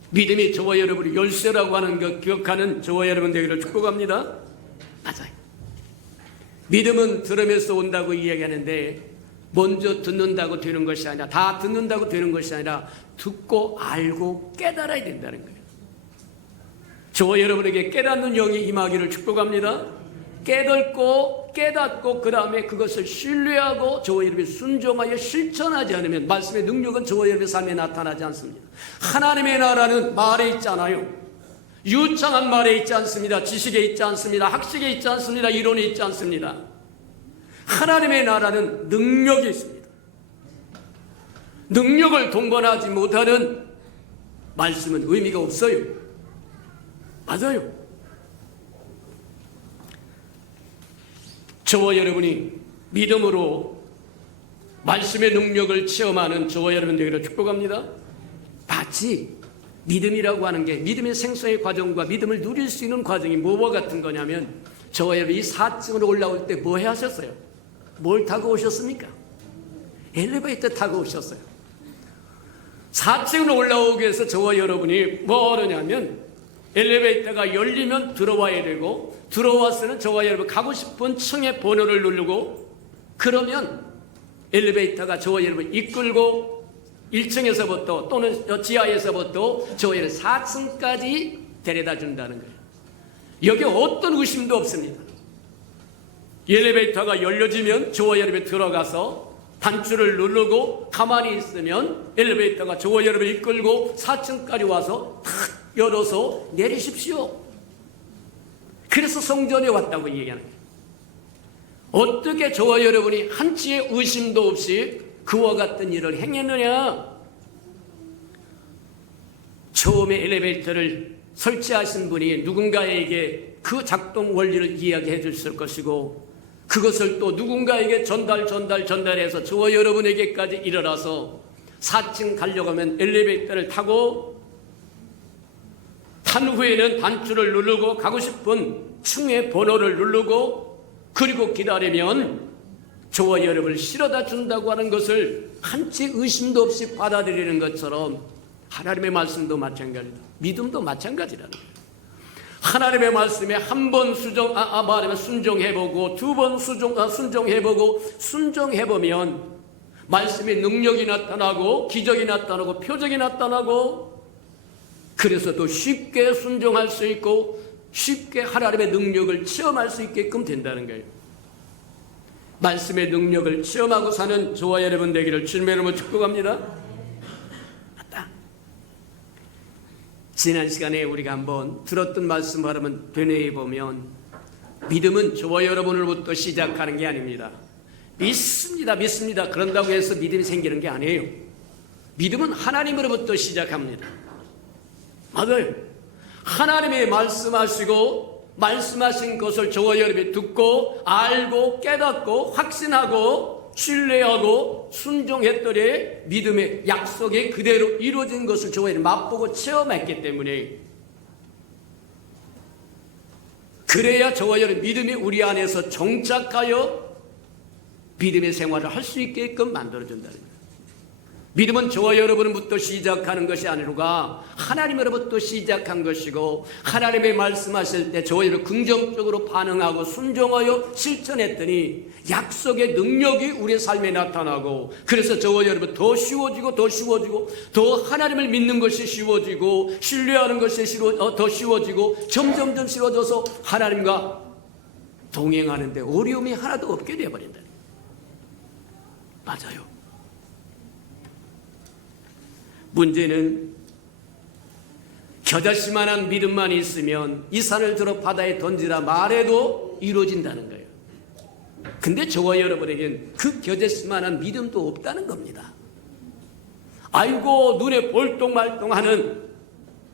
믿음이 저와 여러분이 열쇠라고 하는 것 기억하는 저와 여러분 되기를 축복합니다. 맞아요. 믿음은 들음에서 온다고 이야기하는데 먼저 듣는다고 되는 것이 아니라, 다 듣는다고 되는 것이 아니라 듣고 알고 깨달아야 된다는 거예요. 저와 여러분에게 깨닫는 영이 임하기를 축복합니다. 깨닫고 그 다음에 그것을 신뢰하고 저와 여러분이 순종하여 실천하지 않으면 말씀의 능력은 저와 여러분의 삶에 나타나지 않습니다. 하나님의 나라는 말에 있지 않아요. 유창한 말에 있지 않습니다. 지식에 있지 않습니다. 학식에 있지 않습니다. 이론에 있지 않습니다. 하나님의 나라는 능력이 있습니다. 능력을 동반하지 못하는 말씀은 의미가 없어요. 맞아요. 저와 여러분이 믿음으로 말씀의 능력을 체험하는 저와 여러분 되기를 축복합니다. 마치 믿음이라고 하는 게 믿음의 생성의 과정과 믿음을 누릴 수 있는 과정이 뭐와 같은 거냐면 저와 여러분 이 4층으로 올라올 때 뭐 하셨어요? 뭘 타고 오셨습니까? 엘리베이터 타고 오셨어요. 4층으로 올라오기 위해서 저와 여러분이 뭐 하느냐면 엘리베이터가 열리면 들어와야 되고 들어와서는 저와 여러분 가고 싶은 층의 번호를 누르고 그러면 엘리베이터가 저와 여러분 이끌고 1층에서부터 또는 지하에서부터 저와 여러분 4층까지 데려다 준다는 거예요. 여기 어떤 의심도 없습니다. 엘리베이터가 열려지면 저와 여러분이 들어가서 단추를 누르고 가만히 있으면 엘리베이터가 저와 여러분을 이끌고 4층까지 와서 탁 열어서 내리십시오. 그래서 성전에 왔다고 얘기하는 거예요. 어떻게 저와 여러분이 한치의 의심도 없이 그와 같은 일을 행했느냐? 처음에 엘리베이터를 설치하신 분이 누군가에게 그 작동 원리를 이야기해 줬을 것이고 그것을 또 누군가에게 전달해서 저와 여러분에게까지 일어나서 4층 가려고 하면 엘리베이터를 타고 탄 후에는 단추를 누르고 가고 싶은 층의 번호를 누르고 그리고 기다리면 저와 여러분을 실어다 준다고 하는 것을 한치 의심도 없이 받아들이는 것처럼 하나님의 말씀도 마찬가지다. 믿음도 마찬가지라는 거예요. 하나님의 말씀에 한 번 말하면 순종해보고 두 번 순종해보고 순종해보면 말씀의 능력이 나타나고 기적이 나타나고 표적이 나타나고 그래서 또 쉽게 순종할 수 있고 쉽게 하나님의 능력을 체험할 수 있게끔 된다는 거예요. 말씀의 능력을 체험하고 사는 저와 여러분 되기를 주님의 이름으로 축복합니다. 맞다. 지난 시간에 우리가 한번 들었던 말씀 바라면 되뇌어 보면 믿음은 저와 여러분으로부터 시작하는 게 아닙니다. 믿습니다. 그런다고 해서 믿음이 생기는 게 아니에요. 믿음은 하나님으로부터 시작합니다. 맞아요. 하나님이 말씀하시고 말씀하신 것을 저와 여러분이 듣고 알고 깨닫고 확신하고 신뢰하고 순종했더니 믿음의 약속이 그대로 이루어진 것을 저와 여러분이 맛보고 체험했기 때문에 그래야 저와 여러분 믿음이 우리 안에서 정착하여 믿음의 생활을 할 수 있게끔 만들어준다는 거예요. 믿음은 저와 여러분부터 시작하는 것이 아니로가 하나님으로부터 시작한 것이고, 하나님의 말씀하실 때 저와 여러분 긍정적으로 반응하고 순종하여 실천했더니 약속의 능력이 우리의 삶에 나타나고, 그래서 저와 여러분 더 쉬워지고 더 하나님을 믿는 것이 쉬워지고 신뢰하는 것이 더 쉬워지고 점점점 쉬워져서 하나님과 동행하는데 어려움이 하나도 없게 되어버린다. 맞아요. 문제는 겨자씨만한 믿음만 있으면 이 산을 들어 바다에 던지라 말해도 이루어진다는 거예요. 근데 저와 여러분에겐 그 겨자씨만한 믿음도 없다는 겁니다. 아이고 눈에 볼똥말똥하는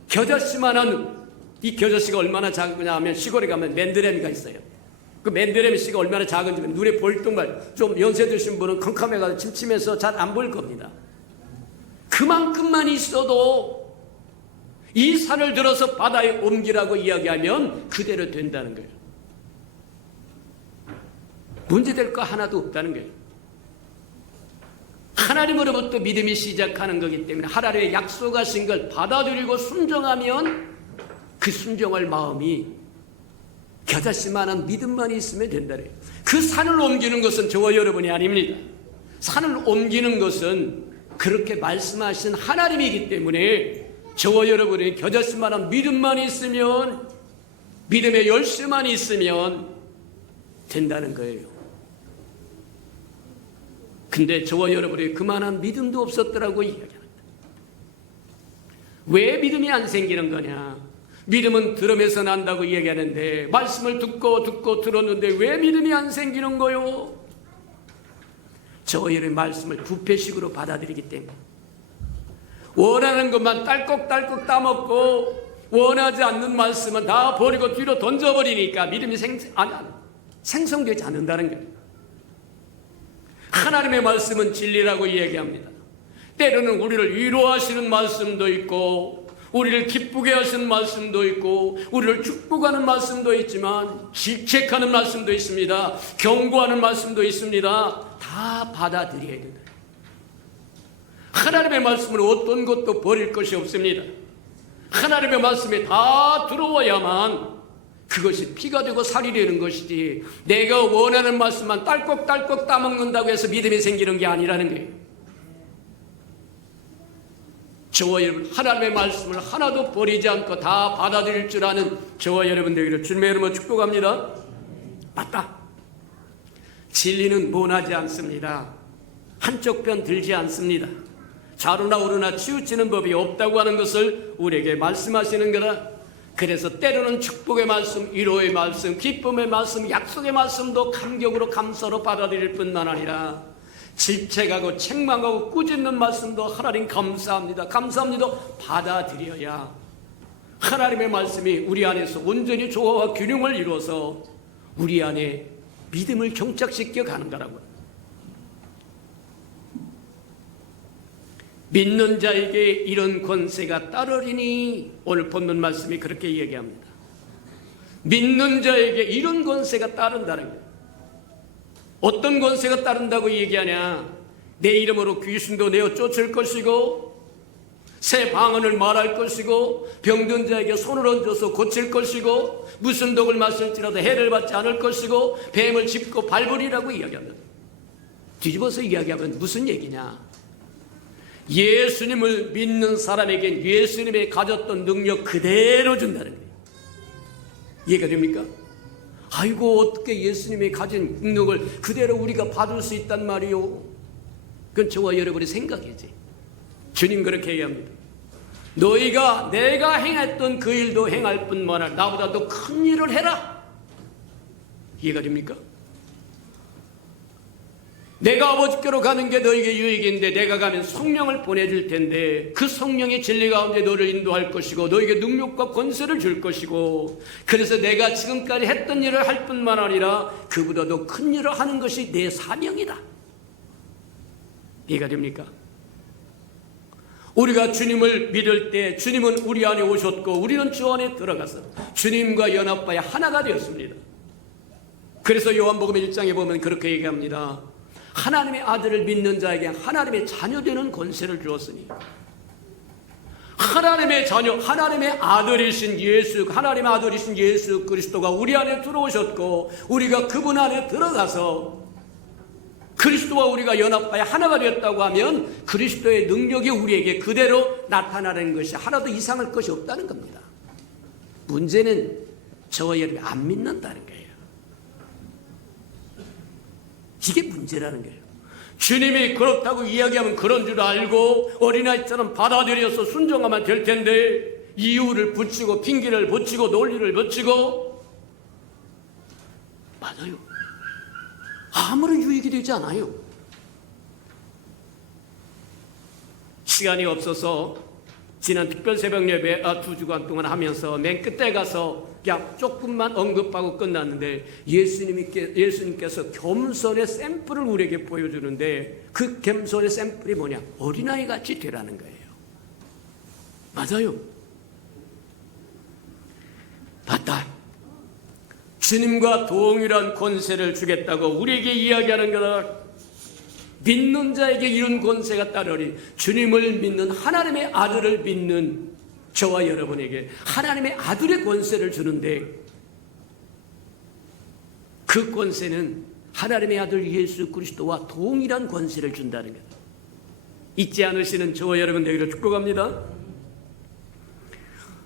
겨자씨만한, 이 겨자씨가 얼마나 작은 거냐 하면 시골에 가면 맨드레미가 있어요. 그 맨드레미 씨가 얼마나 작은지 눈에 볼똥말, 좀 연세 드신 분은 컴컴해가지고 침침해서 잘 안 보일 겁니다. 그만큼만 있어도 이 산을 들어서 바다에 옮기라고 이야기하면 그대로 된다는 거예요. 문제될 거 하나도 없다는 거예요. 하나님으로부터 믿음이 시작하는 거기 때문에 하나님의 약속하신 걸 받아들이고 순종하면 그 순종할 마음이 겨자씨만한 믿음만 있으면 된다래요. 그 산을 옮기는 것은 저와 여러분이 아닙니다. 산을 옮기는 것은 그렇게 말씀하신 하나님이기 때문에 저와 여러분이 겨자씨만한 믿음만 있으면, 믿음의 열쇠만 있으면 된다는 거예요. 근데 저와 여러분이 그만한 믿음도 없었더라고 이야기합니다. 왜 믿음이 안 생기는 거냐? 믿음은 들음에서 난다고 이야기하는데 말씀을 듣고 들었는데 왜 믿음이 안 생기는 거요? 저와 여러분의 말씀을 부패식으로 받아들이기 때문에 원하는 것만 딸꾹딸꾹 따먹고 원하지 않는 말씀은 다 버리고 뒤로 던져버리니까 믿음이 생성되지 않는다는 거예요. 하나님의 말씀은 진리라고 이야기합니다. 때로는 우리를 위로하시는 말씀도 있고 우리를 기쁘게 하시는 말씀도 있고 우리를 축복하는 말씀도 있지만 질책하는 말씀도 있습니다. 경고하는 말씀도 있습니다. 다 받아들여야 된다. 하나님의 말씀은 어떤 것도 버릴 것이 없습니다. 하나님의 말씀에 다 들어와야만 그것이 피가 되고 살이 되는 것이지, 내가 원하는 말씀만 딸꾹딸꾹 따먹는다고 해서 믿음이 생기는 게 아니라는 거예요. 저와 여러분 하나님의 말씀을 하나도 버리지 않고 다 받아들일 줄 아는 저와 여러분 되기를 주님의 이름으로 축복합니다. 맞다. 진리는 모나지 않습니다. 한쪽 편 들지 않습니다. 좌로나 우로나 치우치는 법이 없다고 하는 것을 우리에게 말씀하시는 거라. 그래서 때로는 축복의 말씀, 위로의 말씀, 기쁨의 말씀, 약속의 말씀도 감격으로 감사로 받아들일 뿐만 아니라 질책하고 책망하고 꾸짖는 말씀도 하나님 감사합니다, 감사합니다 받아들여야 하나님의 말씀이 우리 안에서 온전히 조화와 균형을 이루어서 우리 안에 믿음을 경착시켜 가는 거라고요. 믿는 자에게 이런 권세가 따르리니, 오늘 본문 말씀이 그렇게 얘기합니다. 믿는 자에게 이런 권세가 따른다는 거예요. 어떤 권세가 따른다고 얘기하냐? 내 이름으로 귀신도 내어 쫓을 것이고 새 방언을 말할 것이고 병든 자에게 손을 얹어서 고칠 것이고 무슨 독을 마실지라도 해를 받지 않을 것이고 뱀을 짚고 밟으리라고 이야기합니다. 뒤집어서 이야기하면 무슨 얘기냐? 예수님을 믿는 사람에겐 예수님이 가졌던 능력 그대로 준다는 거예요. 이해가 됩니까? 아이고 어떻게 예수님이 가진 능력을 그대로 우리가 받을 수 있단 말이요? 그건 저와 여러분의 생각이지. 주님 그렇게 얘기합니다. 너희가 내가 행했던 그 일도 행할 뿐만 아니라 나보다 더 큰 일을 해라. 이해가 됩니까? 내가 아버지께로 가는 게 너에게 유익인데 내가 가면 성령을 보내줄 텐데 그 성령이 진리 가운데 너를 인도할 것이고 너에게 능력과 권세를 줄 것이고, 그래서 내가 지금까지 했던 일을 할 뿐만 아니라 그보다 더 큰 일을 하는 것이 내 사명이다. 이해가 됩니까? 우리가 주님을 믿을 때 주님은 우리 안에 오셨고 우리는 주 안에 들어가서 주님과 연합하여 하나가 되었습니다. 그래서 요한복음 1장에 보면 그렇게 얘기합니다. 하나님의 아들을 믿는 자에게 하나님의 자녀되는 권세를 주었으니 하나님의 자녀, 하나님의 아들이신 예수, 하나님의 아들이신 예수 그리스도가 우리 안에 들어오셨고 우리가 그분 안에 들어가서 그리스도와 우리가 연합하여 하나가 되었다고 하면 그리스도의 능력이 우리에게 그대로 나타나는 것이 하나도 이상할 것이 없다는 겁니다. 문제는 저와 여러분이 안 믿는다는 거예요. 이게 문제라는 거예요. 주님이 그렇다고 이야기하면 그런 줄 알고 어린아이처럼 받아들여서 순종하면 될 텐데 이유를 붙이고 핑계를 붙이고 논리를 붙이고 맞아요. 아무런 유익이 되지 않아요. 시간이 없어서 지난 특별 새벽 예배 2주간 동안 하면서 맨 끝에 가서 그냥 조금만 언급하고 끝났는데 예수님께서 겸손의 샘플을 우리에게 보여주는데 그 겸손의 샘플이 뭐냐? 어린아이 같이 되라는 거예요. 맞아요. 맞다. 주님과 동일한 권세를 주겠다고 우리에게 이야기하는 거다. 믿는 자에게 이런 권세가 따르리. 주님을 믿는 하나님의 아들을 믿는 저와 여러분에게 하나님의 아들의 권세를 주는데 그 권세는 하나님의 아들 예수 그리스도와 동일한 권세를 준다는 것. 잊지 않으시는 저와 여러분 되기를 축복합니다.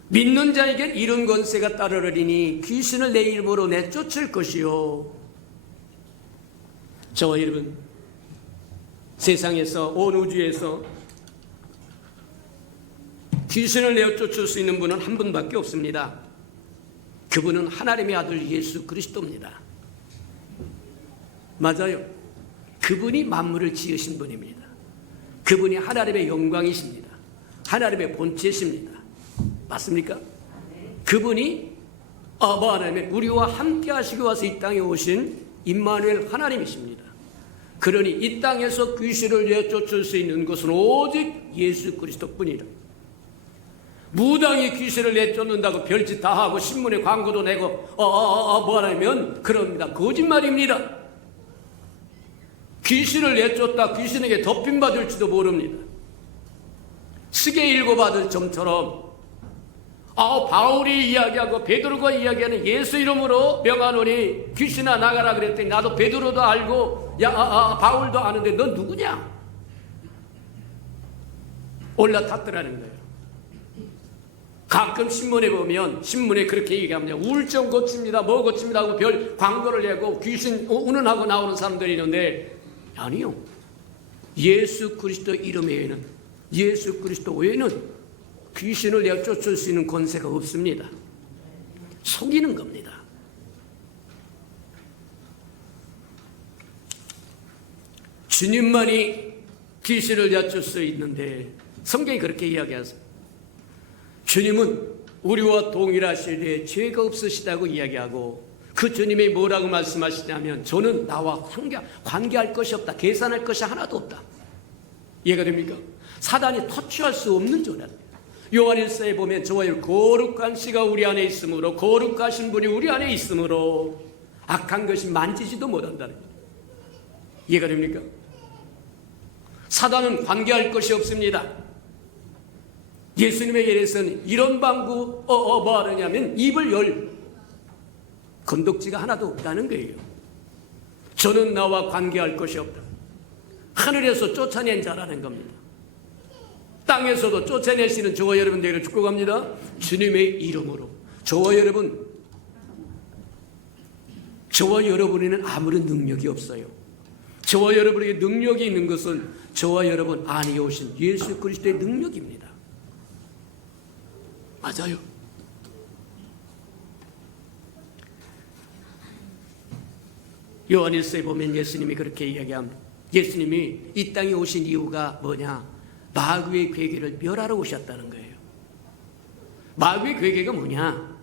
믿는 자에게 이런 권세가 따르리니 귀신을 내 이름으로 내쫓을 것이요. 저와 여러분 세상에서 온 우주에서 귀신을 내쫓을 수 있는 분은 한 분밖에 없습니다. 그분은 하나님의 아들 예수 그리스도입니다. 맞아요. 그분이 만물을 지으신 분입니다. 그분이 하나님의 영광이십니다. 하나님의 본체십니다. 맞습니까? 그분이 아바 하나님의 우리와 함께 하시기 위해서 이 땅에 오신 임마누엘 하나님이십니다. 그러니 이 땅에서 귀신을 내쫓을 수 있는 것은 오직 예수 그리스도뿐이라. 무당이 귀신을 내쫓는다고 별짓 다 하고 신문에 광고도 내고 뭐하냐면 그럽니다. 거짓말입니다. 귀신을 내쫓다 귀신에게 덮임받을지도 모릅니다. 시계 읽어받을 점처럼 바울이 이야기하고 베드로가 이야기하는 예수 이름으로 명하노니 귀신아 나가라 그랬더니 나도 베드로도 알고 바울도 아는데 넌 누구냐? 올라탔더라는 거예요. 가끔 신문에 보면 신문에 그렇게 얘기합니다. 우울증 고칩니다. 뭐 고칩니다 하고 별 광고를 내고 귀신 운운하고 나오는 사람들이 있는데 아니요. 예수 그리스도 이름 외에는 예수 그리스도 외에는 귀신을 내쫓을 수 있는 권세가 없습니다. 속이는 겁니다. 주님만이 귀신을 내쫓을 수 있는데 성경이 그렇게 이야기하세요. 주님은 우리와 동일하시되 죄가 없으시다고 이야기하고 그 주님이 뭐라고 말씀하시냐면 저는 나와 관계할 것이 없다. 계산할 것이 하나도 없다. 이해가 됩니까? 사단이 터치할 수 없는 존재다. 요한일서에 보면 저와 거룩한 씨가 우리 안에 있으므로 거룩하신 분이 우리 안에 있으므로 악한 것이 만지지도 못한다는 거예요. 이해가 됩니까? 사단은 관계할 것이 없습니다. 예수님의 예에서는 이런 방구 뭐 하느냐면 입을 열 건덕지가 하나도 없다는 거예요. 저는 나와 관계할 것이 없다. 하늘에서 쫓아낸 자라는 겁니다. 땅에서도 쫓아내시는 저와 여러분들을 축복합니다. 주님의 이름으로 저와 여러분에는 아무런 능력이 없어요. 저와 여러분에게 능력이 있는 것은 저와 여러분 안에 오신 예수 그리스도의 능력입니다. 맞아요. 요한일서에 보면 예수님이 그렇게 이야기합니다. 예수님이 이 땅에 오신 이유가 뭐냐? 마귀의 괴계를 멸하러 오셨다는 거예요. 마귀의 괴계가 뭐냐?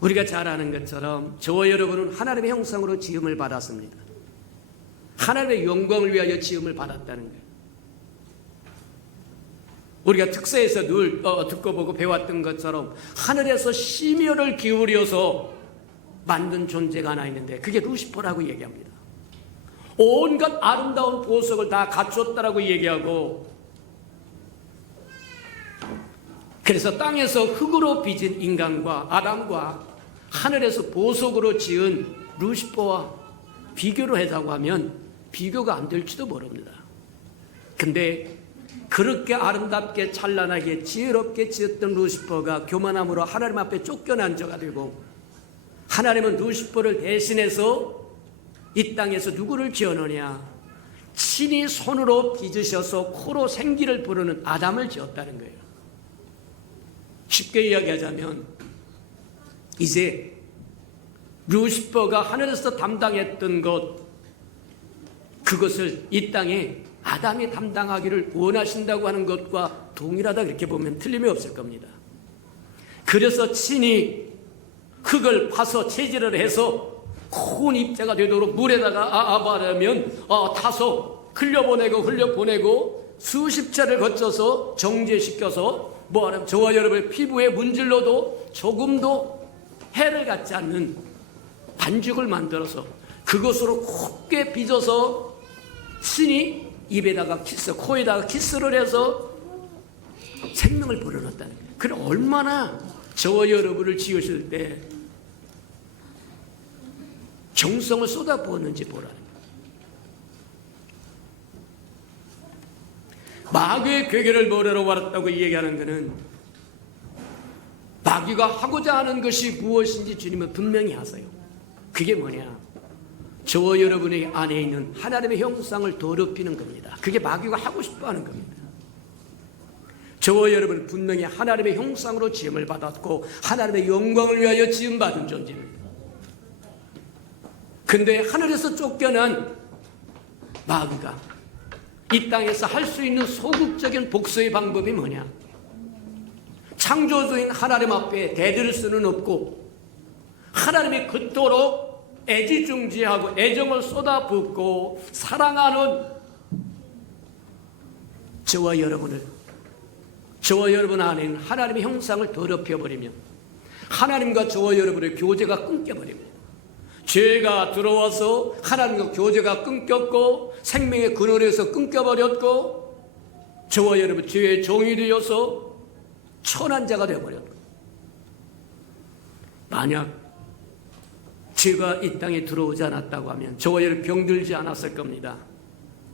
우리가 잘 아는 것처럼 저와 여러분은 하나님의 형상으로 지음을 받았습니다. 하나님의 영광을 위하여 지음을 받았다는 거예요. 우리가 특서에서 늘 듣고 보고 배웠던 것처럼 하늘에서 심혈을 기울여서 만든 존재가 하나 있는데 그게 루시퍼라고 얘기합니다. 온갖 아름다운 보석을 다 갖췄다라고 얘기하고, 그래서 땅에서 흙으로 빚은 인간과 아담과 하늘에서 보석으로 지은 루시퍼와 비교를 하자고 하면 비교가 안 될지도 모릅니다. 근데 그렇게 아름답게 찬란하게 지혜롭게 지었던 루시퍼가 교만함으로 하나님 앞에 쫓겨난 자가 되고, 하나님은 루시퍼를 대신해서 이 땅에서 누구를 지었느냐? 친히 손으로 빚으셔서 코로 생기를 부르는 아담을 지었다는 거예요. 쉽게 이야기하자면 이제 루시퍼가 하늘에서 담당했던 것, 그것을 이 땅에 아담이 담당하기를 원하신다고 하는 것과 동일하다, 그렇게 보면 틀림이 없을 겁니다. 그래서 친히 흙을 파서 채질을 해서 큰 입자가 되도록 물에다가 말하면 타서 흘려보내고 수십 차를 거쳐서 정제시켜서 뭐하면 저와 여러분의 피부에 문질러도 조금도 해를 갖지 않는 반죽을 만들어서 그것으로 곱게 빚어서 친히 입에다가 키스, 코에다가 키스를 해서 생명을 불어넣었다는 거예요. 그럼 얼마나 저와 여러분을 지으실 때 정성을 쏟아부었는지 보라는 거예요. 마귀의 괴계를 벌이러 왔다고 얘기하는 것은 마귀가 하고자 하는 것이 무엇인지 주님은 분명히 하세요. 그게 뭐냐? 저와 여러분의 안에 있는 하나님의 형상을 더럽히는 겁니다. 그게 마귀가 하고 싶어 하는 겁니다. 저와 여러분은 분명히 하나님의 형상으로 지음을 받았고 하나님의 영광을 위하여 지음받은 존재입니다. 근데 하늘에서 쫓겨난 마귀가 이 땅에서 할 수 있는 소극적인 복수의 방법이 뭐냐? 창조주인 하나님 앞에 대들 수는 없고 하나님이 그토록 애지중지하고 애정을 쏟아붓고 사랑하는 저와 여러분 안에 있는 하나님의 형상을 더럽혀버리면 하나님과 저와 여러분의 교제가 끊겨버립니다. 죄가 들어와서 하나님과 교제가 끊겼고 생명의 근원에서 끊겨버렸고 저와 여러분 죄의 종이 되어서 천한 자가 되어버렸고, 만약 죄가 이 땅에 들어오지 않았다고 하면 저와 여러분 병들지 않았을 겁니다.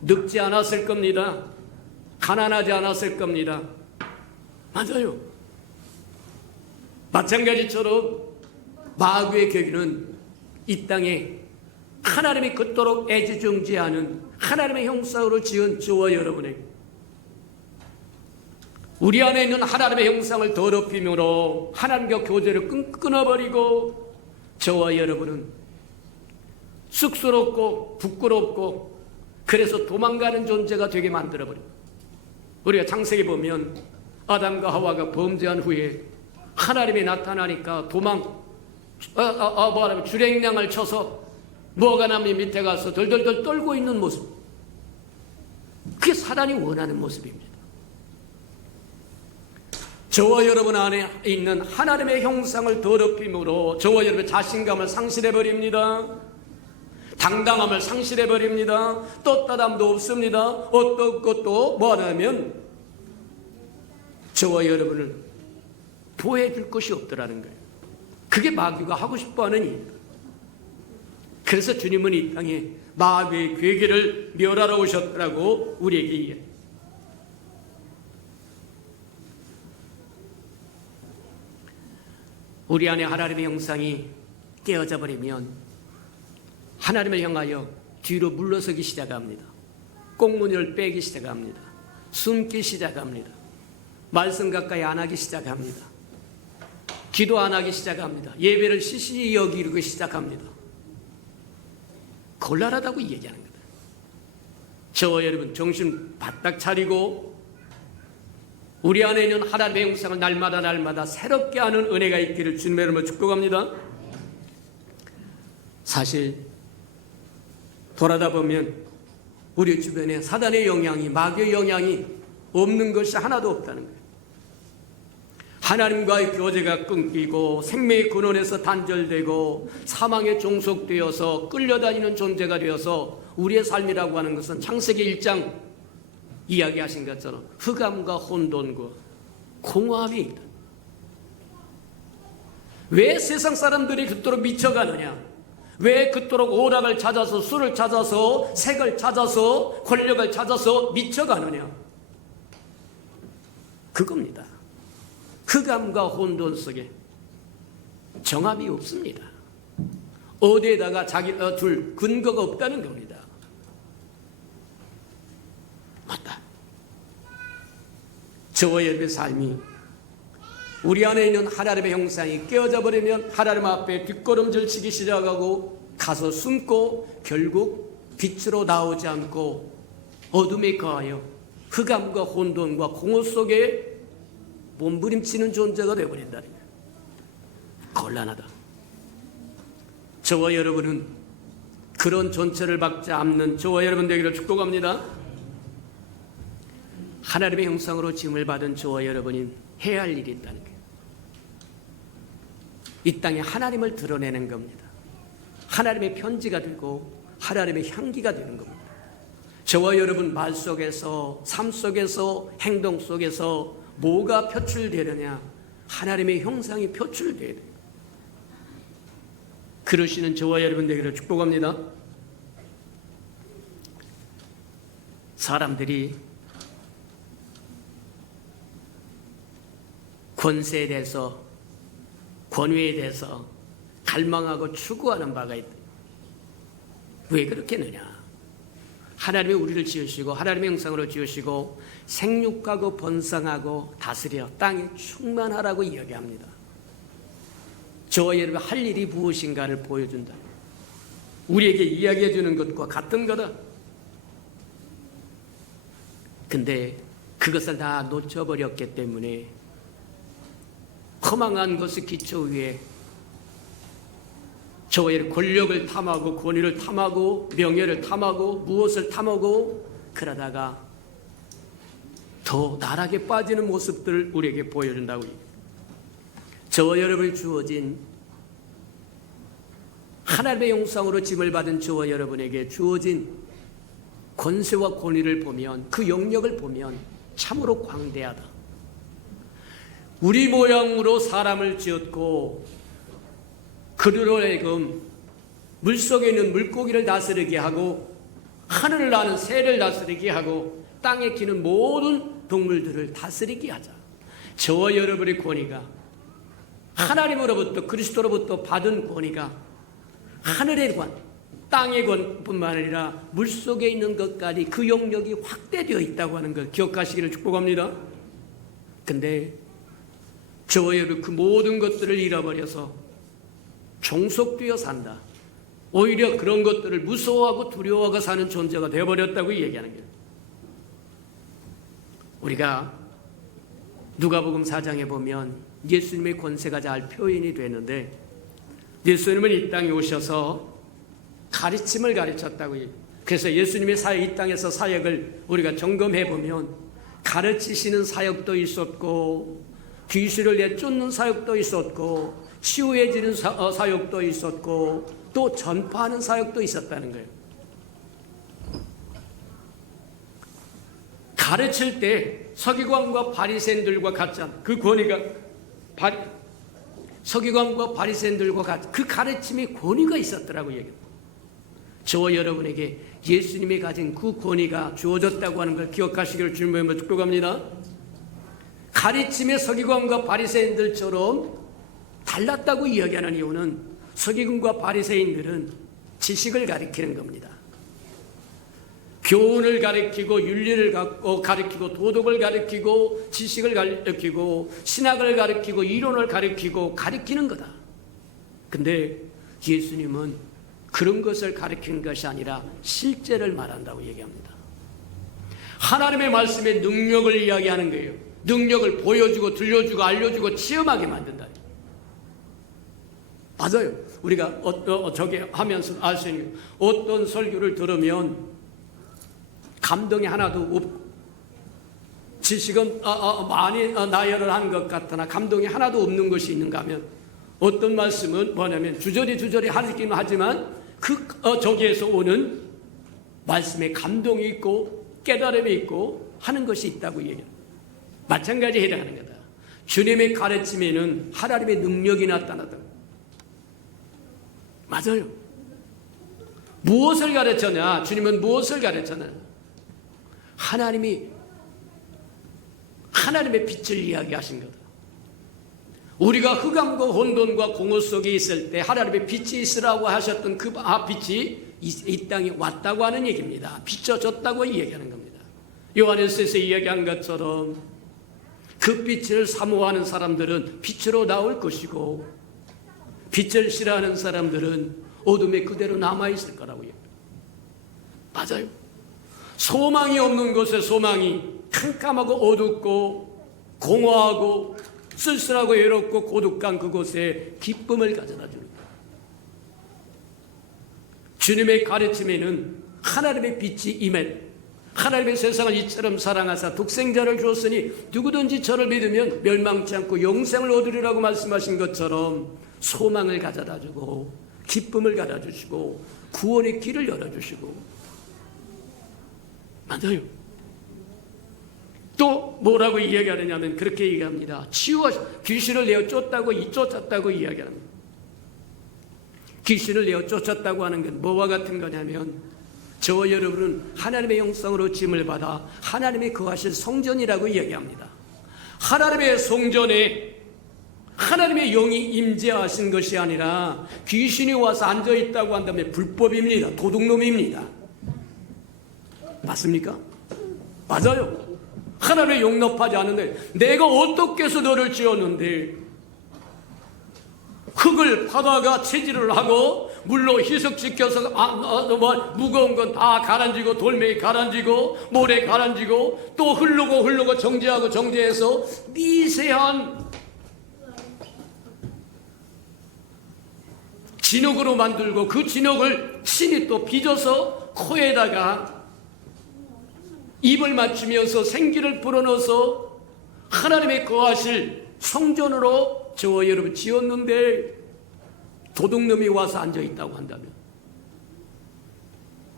늙지 않았을 겁니다. 가난하지 않았을 겁니다. 맞아요. 마찬가지처럼 마귀의 계기는 이 땅에 하나님이 그토록 애지중지하는 하나님의 형상으로 지은 저와 여러분에게 우리 안에 있는 하나님의 형상을 더럽힘으로 하나님과 교제를 끊어버리고 저와 여러분은 쑥스럽고 부끄럽고 그래서 도망가는 존재가 되게 만들어버립니다. 우리가 창세기 보면 아담과 하와가 범죄한 후에 하나님이 나타나니까 뭐하면 주랭량을 쳐서 무화과나무 밑에 가서 덜덜덜 떨고 있는 모습, 그게 사단이 원하는 모습입니다. 저와 여러분 안에 있는 하나님의 형상을 더럽힘으로 저와 여러분의 자신감을 상실해버립니다. 당당함을 상실해버립니다. 떳떳함도 없습니다. 어떤 것도 뭐하냐면 저와 여러분을 보호해줄 것이 없더라는 거예요. 그게 마귀가 하고 싶어하는 일입니다. 그래서 주님은 이 땅에 마귀의 괴계를 멸하러 오셨다고 우리에게 얘기해요. 우리 안에 하나님의 형상이 깨어져 버리면 하나님을 향하여 뒤로 물러서기 시작합니다. 꽁무니를 빼기 시작합니다. 숨기 시작합니다. 말씀 가까이 안 하기 시작합니다. 기도 안 하기 시작합니다. 예배를 시시히 여기기 시작합니다. 곤란하다고 얘기하는 거다. 저와 여러분 정신 바짝 차리고 우리 안에 있는 하나님의 형상을 날마다 새롭게 하는 은혜가 있기를 주님의 이름으로 축복합니다. 사실 돌아다 보면 우리 주변에 사단의 영향이, 마귀의 영향이 없는 것이 하나도 없다는 거예요. 하나님과의 교제가 끊기고 생명의 근원에서 단절되고 사망에 종속되어서 끌려다니는 존재가 되어서 우리의 삶이라고 하는 것은 창세기 1장 이야기하신 것처럼 흑암과 혼돈과 공허함이 있다. 왜 세상 사람들이 그토록 미쳐가느냐? 왜 그토록 오락을 찾아서 술을 찾아서 색을 찾아서 권력을 찾아서 미쳐가느냐? 그겁니다. 흑암과 혼돈 속에 정함이 없습니다. 어디에다가 둘 근거가 없다는 겁니다. 맞다. 저와 여러분의 삶이 우리 안에 있는 하나님의 형상이 깨어져 버리면 하나님 앞에 뒷걸음질 치기 시작하고 가서 숨고 결국 빛으로 나오지 않고 어둠에 거하여 흑암과 혼돈과 공허 속에 몸부림치는 존재가 되어버린다는 거예요. 곤란하다. 저와 여러분은 그런 존재를 받지 않는 저와 여러분 되기를 축복합니다. 하나님의 형상으로 지음을 받은 저와 여러분이 해야 할 일이 있다는 거예요. 이 땅에 하나님을 드러내는 겁니다. 하나님의 편지가 되고 하나님의 향기가 되는 겁니다. 저와 여러분 말 속에서 삶 속에서 행동 속에서 뭐가 표출되느냐? 하나님의 형상이 표출돼야 돼요. 그러시는 저와 여러분 되기를 축복합니다. 사람들이 권세에 대해서 권위에 대해서 갈망하고 추구하는 바가 있다. 왜 그렇겠느냐? 하나님이 우리를 지으시고 하나님의 형상으로 지으시고 생육하고 번성하고 다스려 땅에 충만하라고 이야기합니다. 저와 여러분 할 일이 무엇인가를 보여준다. 우리에게 이야기해 주는 것과 같은 거다. 근데 그것을 다 놓쳐버렸기 때문에 허망한 것의 기초 위에 저와 여러분 권력을 탐하고 권위를 탐하고 명예를 탐하고 무엇을 탐하고 그러다가 더 나락에 빠지는 모습들을 우리에게 보여준다고. 저와 여러분이 주어진 하나님의 형상으로 지음을 받은 저와 여러분에게 주어진 권세와 권위를 보면 그 영역을 보면 참으로 광대하다. 우리 모양으로 사람을 지었고 그들로 하여금 물속에 있는 물고기를 다스리게 하고 하늘을 나는 새를 다스리게 하고 땅에 기는 모든 동물들을 다스리게 하자. 저와 여러분의 권위가 하나님으로부터 그리스도로부터 받은 권위가 하늘의 권, 땅의 권뿐만 아니라 물속에 있는 것까지 그 영역이 확대되어 있다고 하는 걸 기억하시기를 축복합니다. 근데 저와 여러분 그 모든 것들을 잃어버려서 종속되어 산다. 오히려 그런 것들을 무서워하고 두려워하고 사는 존재가 되어버렸다고 얘기하는 거예요. 우리가 누가복음 4장에 보면 예수님의 권세가 잘 표현이 되는데 예수님은 이 땅에 오셔서 가르침을 가르쳤다고 해요. 그래서 예수님의 이 땅에서 사역을 우리가 점검해 보면 가르치시는 사역도 있었고 귀신을 내쫓는 사역도 있었고 치유해지는 사역도 있었고 또 전파하는 사역도 있었다는 거예요. 가르칠 때 서기관과 바리새인들과 같지 않아. 그 권위가 서기관과 바리새인들과 같이 그 가르침에 권위가 있었더라고 얘기해요. 저와 여러분에게 예수님이 가진 그 권위가 주어졌다고 하는 걸 기억하시기를 주님의 축복합니다. 가르침의 서기관과 바리새인들처럼 달랐다고 이야기하는 이유는 서기관과 바리새인들은 지식을 가리키는 겁니다. 교훈을 가리키고 윤리를 가리키고 도덕을 가리키고 지식을 가리키고 신학을 가리키고 이론을 가리키는 거다. 근데 예수님은 그런 것을 가리키는 것이 아니라 실제를 말한다고 얘기합니다. 하나님의 말씀의 능력을 이야기하는 거예요. 능력을 보여주고 들려주고 알려주고 체험하게 만든다. 맞아요. 우리가 저게 하면서 알 수 있는 어떤 설교를 들으면 감동이 하나도 없고 지식은 많이 나열을 한 것 같으나 감동이 하나도 없는 것이 있는가 하면 어떤 말씀은 뭐냐면 주저리 하긴 하지만 저기에서 오는 말씀에 감동이 있고 깨달음이 있고 하는 것이 있다고 얘기해요. 마찬가지에 해당하는 거다. 주님의 가르침에는 하나님의 능력이 나타나다. 맞아요. 무엇을 가르쳤냐? 주님은 무엇을 가르쳤냐? 하나님의 빛을 이야기하신 거다. 우리가 흑암과 혼돈과 공허 속에 있을 때 하나님의 빛이 있으라고 하셨던 그 빛이 이 땅에 왔다고 하는 얘기입니다. 비춰졌다고 이야기하는 겁니다. 요한일서에서 이야기한 것처럼 그 빛을 사모하는 사람들은 빛으로 나올 것이고 빛을 싫어하는 사람들은 어둠에 그대로 남아있을 거라고 얘기합니다. 맞아요. 소망이 없는 곳에 소망이 캄캄하고 어둡고 공허하고 쓸쓸하고 외롭고 고독한 그곳에 기쁨을 가져다 주는 거예요. 주님의 가르침에는 하나님의 빛이 임해 하나님의 세상을 이처럼 사랑하사 독생자를 주었으니 누구든지 저를 믿으면 멸망치 않고 영생을 얻으리라고 말씀하신 것처럼 소망을 가져다 주고 기쁨을 가져다 주시고 구원의 길을 열어주시고 맞아요. 또 뭐라고 이야기하느냐면 그렇게 얘기합니다. 귀신을 내어 쫓았다고 이야기합니다. 귀신을 내어 쫓았다고 하는 건 뭐와 같은 거냐면 저와 여러분은 하나님의 형상으로 지음을 받아 하나님의 거하실 성전이라고 이야기합니다. 하나님의 성전에 하나님의 영이 임재하신 것이 아니라 귀신이 와서 앉아있다고 한다면 불법입니다. 도둑놈입니다. 맞습니까? 맞아요. 하나님을 용납하지 않는데 내가 어떻게 해서 너를 지었는데 흙을 파다가 채질을 하고 물로 희석시켜서 무거운 건 다 가라앉히고 돌멩이 가라앉히고 모래 가라앉히고 또 흐르고 정제해서 미세한 진흙으로 만들고 그 진흙을 신이 또 빚어서 코에다가 입을 맞추면서 생기를 불어넣어서 하나님의 거하실 성전으로 저와 여러분 지었는데 도둑놈이 와서 앉아있다고 한다면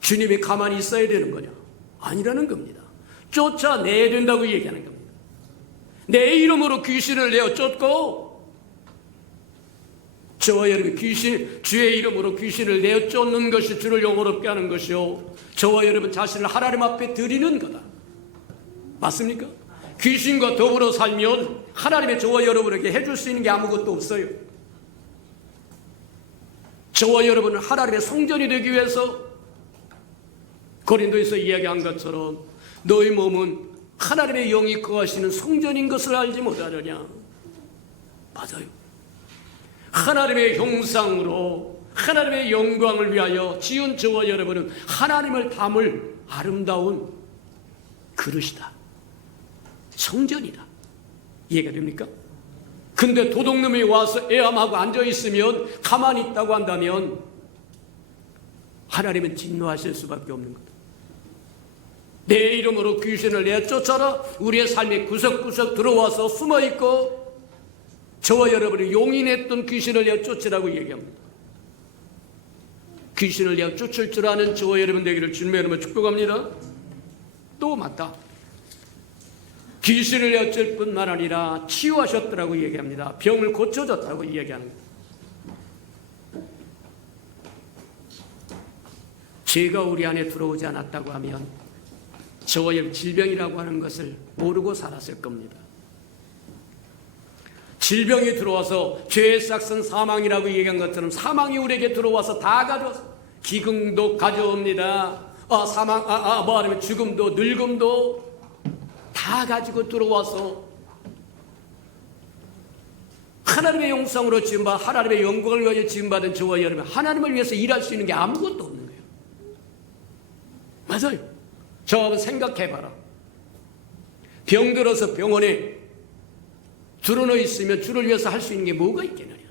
주님이 가만히 있어야 되는 거냐? 아니라는 겁니다. 쫓아내야 된다고 얘기하는 겁니다. 내 이름으로 귀신을 내어 쫓고 저와 여러분 주의 이름으로 귀신을 내어 쫓는 것이 주를 영화롭게 하는 것이요 저와 여러분 자신을 하나님 앞에 드리는 거다. 맞습니까? 귀신과 더불어 살면 하나님의 저와 여러분에게 해줄 수 있는 게 아무것도 없어요. 저와 여러분은 하나님의 성전이 되기 위해서 고린도에서 이야기한 것처럼 너희 몸은 하나님의 영이 거하시는 성전인 것을 알지 못하느냐. 맞아요. 하나님의 형상으로 하나님의 영광을 위하여 지은 저와 여러분은 하나님을 담을 아름다운 그릇이다. 성전이다. 이해가 됩니까? 근데 도둑놈이 와서 애암하고 앉아있으면 가만히 있다고 한다면 하나님은 진노하실 수밖에 없는 거다. 내 이름으로 귀신을 내쫓아라. 우리의 삶의 구석구석 들어와서 숨어있고 저와 여러분이 용인했던 귀신을 내어 쫓으라고 얘기합니다. 귀신을 내어 쫓을 줄 아는 저와 여러분 되기를 주님의 이름으로 축복합니다. 또 맞다. 귀신을 내어 쫓을 뿐만 아니라 치유하셨더라고 얘기합니다. 병을 고쳐줬다고 이야기하는 겁니다. 죄가 우리 안에 들어오지 않았다고 하면 저와 여러분 질병이라고 하는 것을 모르고 살았을 겁니다. 질병이 들어와서 죄의 싹은 사망이라고 얘기한 것처럼 사망이 우리에게 들어와서 다 가져와서 기근도 가져옵니다. 말하면 죽음도 늙음도 다 가지고 들어와서 하나님의 형상으로 지음받아 하나님의 영광을 위하여 지음받은 저와 여러분 하나님을 위해서 일할 수 있는 게 아무것도 없는 거예요. 맞아요. 저 한번 생각해봐라. 병 들어서 병원에 줄어넣어 있으면 주를 위해서 할 수 있는 게 뭐가 있겠느냐.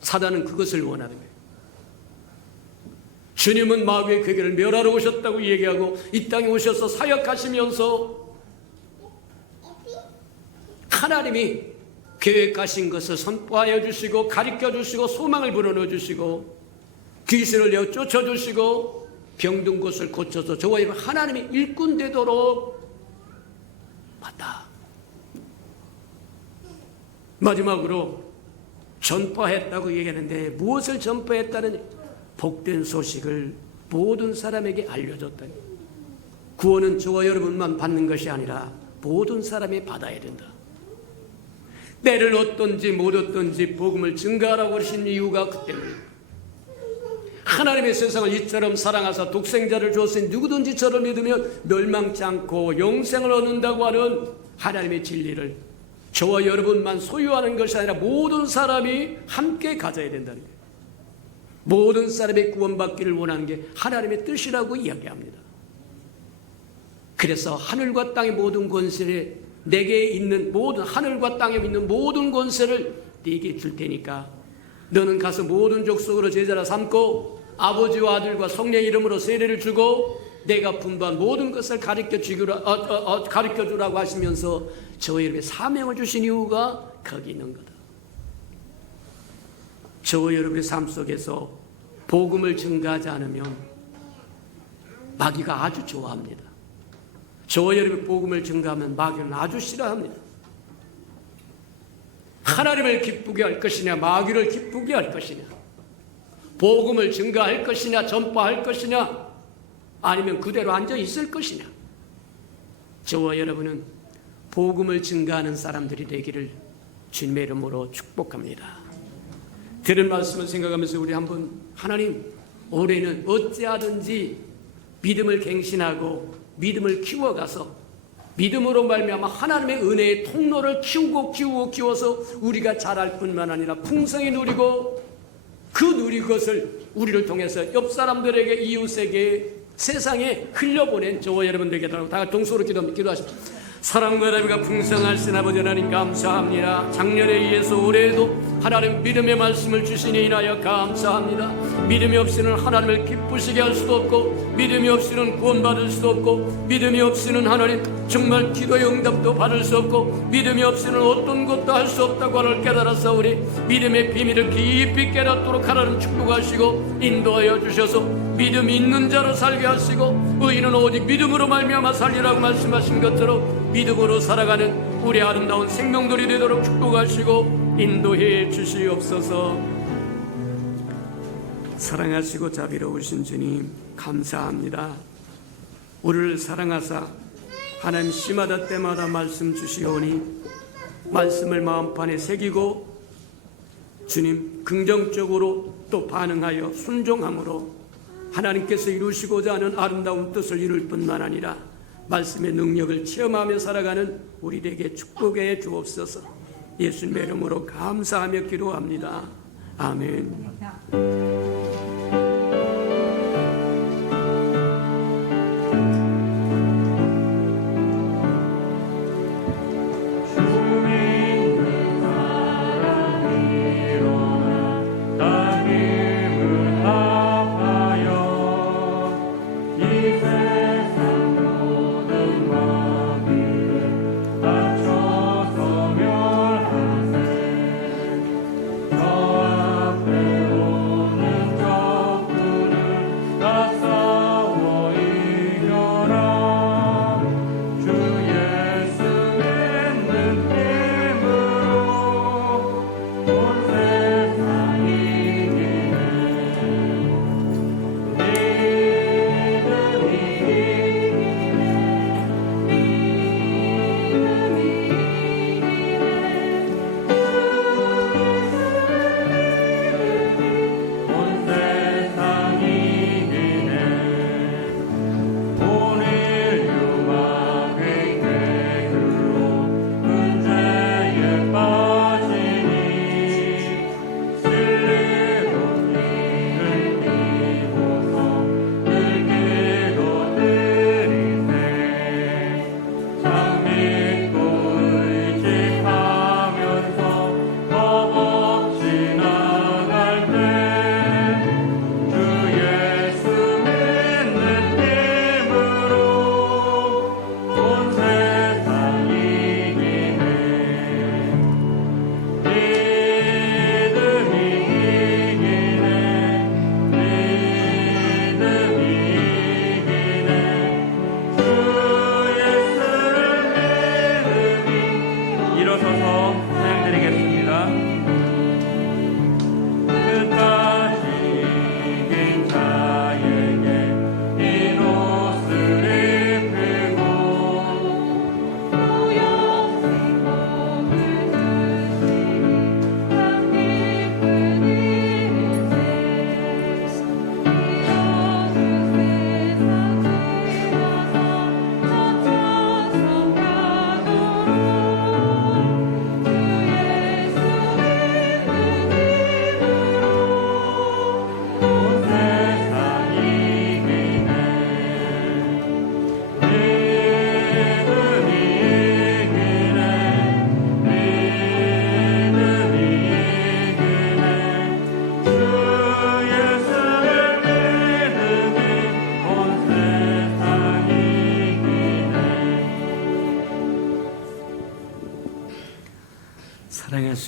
사단은 그것을 원하는 거예요. 주님은 마귀의 괴계를 멸하러 오셨다고 얘기하고 이 땅에 오셔서 사역하시면서 하나님이 계획하신 것을 선포하여 주시고 가르쳐 주시고 소망을 불어넣어 주시고 귀신을 내어 쫓아 주시고 병든 곳을 고쳐서 저와 여러분 하나님이 일꾼 되도록 맞다. 마지막으로 전파했다고 얘기하는데 무엇을 전파했다는 복된 소식을 모든 사람에게 알려줬다니. 구원은 저와 여러분만 받는 것이 아니라 모든 사람이 받아야 된다. 때를 얻든지 못 얻든지 복음을 증가하라고 하신 이유가 그 때문입니다. 하나님의 세상을 이처럼 사랑하사 독생자를 주었으니 누구든지 저를 믿으면 멸망치 않고 영생을 얻는다고 하는 하나님의 진리를 저와 여러분만 소유하는 것이 아니라 모든 사람이 함께 가져야 된다는 거예요. 모든 사람이 구원받기를 원하는 게 하나님의 뜻이라고 이야기합니다. 그래서 하늘과 땅의 모든 권세를 내게 있는 모든 하늘과 땅에 있는 모든 권세를 네게 줄 테니까 너는 가서 모든 족속으로 제자라 삼고 아버지와 아들과 성령의 이름으로 세례를 주고 내가 분부한 모든 것을 가르쳐 주라고 하시면서 저에게 사명을 주신 이유가 거기 있는 거다. 저와 여러분의 삶 속에서 복음을 증가하지 않으면 마귀가 아주 좋아합니다. 저와 여러분의 복음을 증가하면 마귀는 아주 싫어합니다. 하나님을 기쁘게 할 것이냐 마귀를 기쁘게 할 것이냐, 복음을 증가할 것이냐 전파할 것이냐, 아니면 그대로 앉아 있을 것이냐. 저와 여러분은 복음을 증가하는 사람들이 되기를 주님의 이름으로 축복합니다. 들은 말씀을 생각하면서 우리 한번 하나님 올해는 어찌하든지 믿음을 갱신하고 믿음을 키워가서 믿음으로 말미암아 하나님의 은혜의 통로를 키워서 우리가 자랄 뿐만 아니라 풍성히 누리고 그 누린 것을 우리를 통해서 옆 사람들에게 이웃에게 세상에 흘려보낸 저와 여러분들에게 다 같이 동서로 기도하십시오. 사랑과 나비가 풍성하신 아버지 하나님 감사합니다. 작년에 이어서 올해에도 하나님 믿음의 말씀을 주시니 인하여 감사합니다. 믿음이 없이는 하나님을 기쁘시게 할 수도 없고 믿음이 없이는 구원받을 수도 없고 믿음이 없이는 하나님 정말 기도의 응답도 받을 수 없고 믿음이 없이는 어떤 것도 할 수 없다고 하늘 깨달아서 우리 믿음의 비밀을 깊이 깨닫도록 하나님 축복하시고 인도하여 주셔서 믿음이 있는 자로 살게 하시고 의인은 오직 믿음으로 말미암아 살리라고 말씀하신 것처럼 믿음으로 살아가는 우리 아름다운 생명들이 되도록 축복하시고 인도해 주시옵소서. 사랑하시고 자비로우신 주님 감사합니다. 우리를 사랑하사 하나님 시마다 때마다 말씀 주시오니 말씀을 마음판에 새기고 주님 긍정적으로 또 반응하여 순종함으로 하나님께서 이루시고자 하는 아름다운 뜻을 이룰 뿐만 아니라 말씀의 능력을 체험하며 살아가는 우리에게 축복해 주옵소서. 예수님의 이름으로 감사하며 기도합니다. 아멘.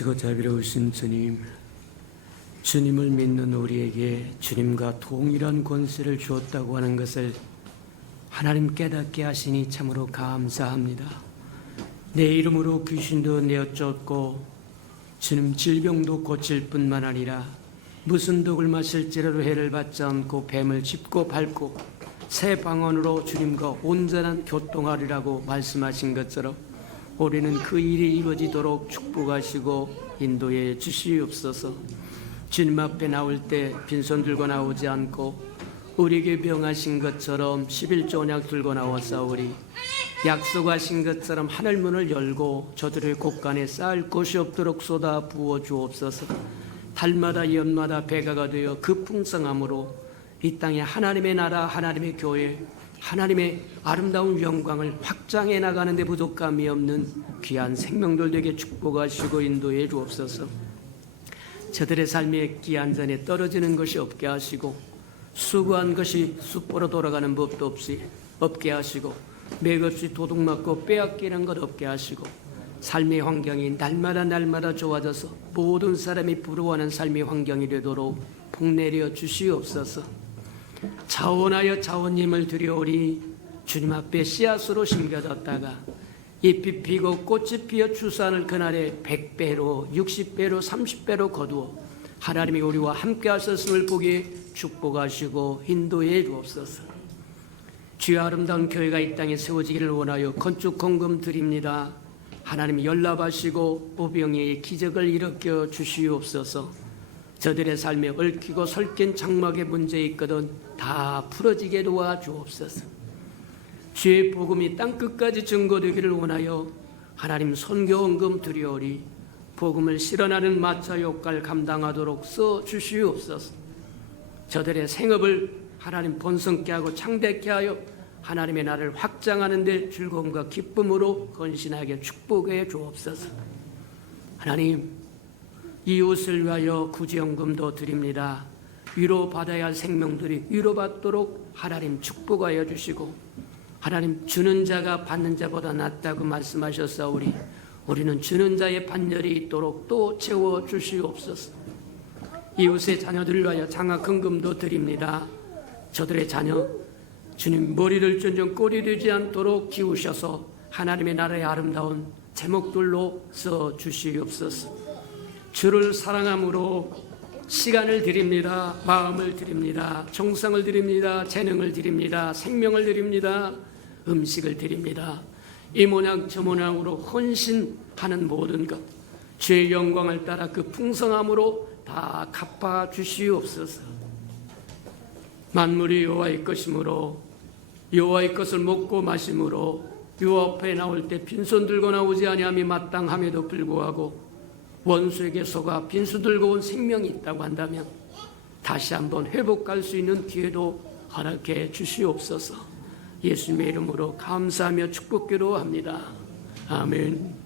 자비하시고 자비로우신 주님, 주님을 믿는 우리에게 주님과 동일한 권세를 주었다고 하는 것을 하나님 깨닫게 하시니 참으로 감사합니다. 내 이름으로 귀신도 내어쫓고 주님 질병도 고칠 뿐만 아니라 무슨 독을 마실지라도 해를 받지 않고 뱀을 짚고 밟고 새 방언으로 주님과 온전한 교통하리라고 말씀하신 것처럼 우리는 그 일이 이루어지도록 축복하시고 인도해 주시옵소서. 주님 앞에 나올 때 빈손 들고 나오지 않고 우리에게 명하신 것처럼 11조 언약 들고 나와싸우리. 약속하신 것처럼 하늘문을 열고 저들의 곳간에 쌓을 곳이 없도록 쏟아 부어 주옵소서. 달마다 연마다 배가가 되어 그 풍성함으로 이 땅에 하나님의 나라, 하나님의 교회, 하나님의 아름다운 영광을 확장해 나가는 데 부족함이 없는 귀한 생명들 되게 축복하시고 인도해 주옵소서. 저들의 삶에 귀한 잔에 떨어지는 것이 없게 하시고 수고한 것이 숯보로 돌아가는 법도 없게 하시고 맥없이 도둑맞고 빼앗기는 것 없게 하시고 삶의 환경이 날마다 좋아져서 모든 사람이 부러워하는 삶의 환경이 되도록 복내려 주시옵소서. 자원하여 자원님을 드려오리. 주님 앞에 씨앗으로 심겨졌다가 잎이 피고 꽃이 피어 추수하는 그날에 100배로 60배로 30배로 거두어 하나님이 우리와 함께 하셨음을 보기에 축복하시고 인도해 주옵소서. 주의 아름다운 교회가 이 땅에 세워지기를 원하여 건축 헌금 드립니다. 하나님 연락하시고 오병이의 기적을 일으켜 주시옵소서. 저들의 삶에 얽히고 설킨 장막의 문제 있거든 다 풀어지게 도와주옵소서. 주의 복음이 땅끝까지 증거되기를 원하여 하나님 선교헌금 드리오리. 복음을 실현하는 마차 역할 감당하도록 써주시옵소서. 저들의 생업을 하나님 번성케 하고 창대케 하여 하나님의 나라를 확장하는 데 즐거움과 기쁨으로 헌신하게 축복해 주옵소서. 하나님, 이웃을 위하여 구제연금도 드립니다. 위로받아야 할 생명들이 위로받도록 하나님 축복하여 주시고 하나님 주는 자가 받는 자보다 낫다고 말씀하셨사오니 우리는 주는 자의 반열이 있도록 또 채워주시옵소서. 이웃의 자녀들을 위하여 장학헌금도 드립니다. 저들의 자녀 주님 머리를 전정 꼴이 되지 않도록 키우셔서 하나님의 나라의 아름다운 제목들로 써주시옵소서. 주를 사랑함으로 시간을 드립니다. 마음을 드립니다. 정성을 드립니다. 재능을 드립니다. 생명을 드립니다. 음식을 드립니다. 이 모양 저 모양으로 헌신하는 모든 것 주의 영광을 따라 그 풍성함으로 다 갚아 주시옵소서. 만물이 여호와의 것이므로 여호와의 것을 먹고 마심으로 여호와 앞에 나올 때 빈손 들고 나오지 아니함이 마땅함에도 불구하고 원수에게 속아 빈수 들고 온 생명이 있다고 한다면 다시 한번 회복할 수 있는 기회도 허락해 주시옵소서. 예수님의 이름으로 감사하며 축복기로 합니다. 아멘.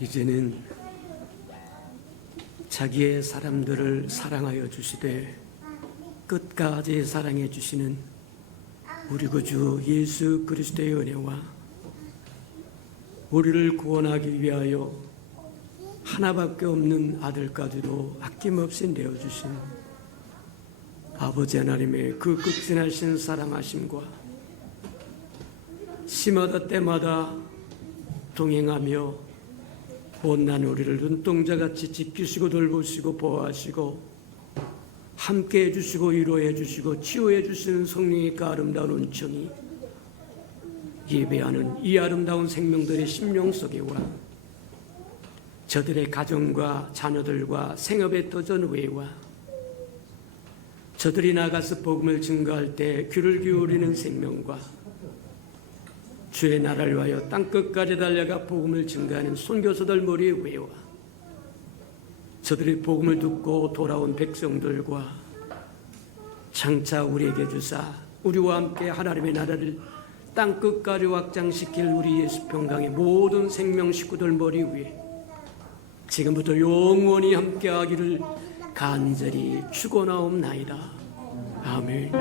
이제는 자기의 사람들을 사랑하여 주시되 끝까지 사랑해 주시는 우리 구주 예수 그리스도의 은혜와 우리를 구원하기 위하여 하나밖에 없는 아들까지도 아낌없이 내어주신 아버지 하나님의 그 극진하신 사랑하심과 시마다 때마다 동행하며 못난 우리를 눈동자같이 지키시고 돌보시고 보호하시고 함께해 주시고 위로해 주시고 치유해 주시는 성령의 그 아름다운 은총이 예배하는 이 아름다운 생명들의 심령 속에와 저들의 가정과 자녀들과 생업의 터전 외와 저들이 나가서 복음을 증거할 때 귀를 기울이는 생명과 주의 나라를 위하여 땅끝까지 달려가 복음을 증거하는 선교사들 머리 위와 저들의 복음을 듣고 돌아온 백성들과 장차 우리에게 주사 우리와 함께 하나님의 나라를 땅끝까지 확장시킬 우리 예수 평강의 모든 생명 식구들 머리 위에 지금부터 영원히 함께하기를 간절히 축원하옵나이다. 아멘.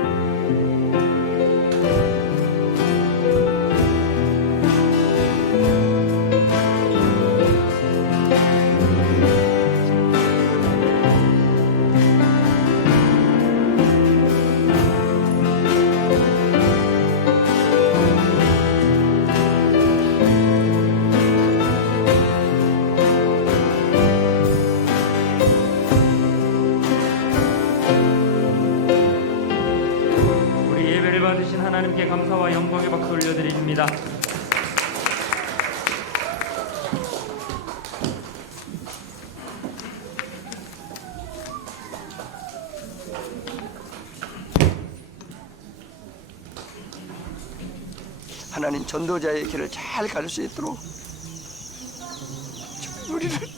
받으신 하나님께 감사와 영광의 박수 올려드립니다. 하나님 전도자의 길을 잘 갈 수 있도록 우리를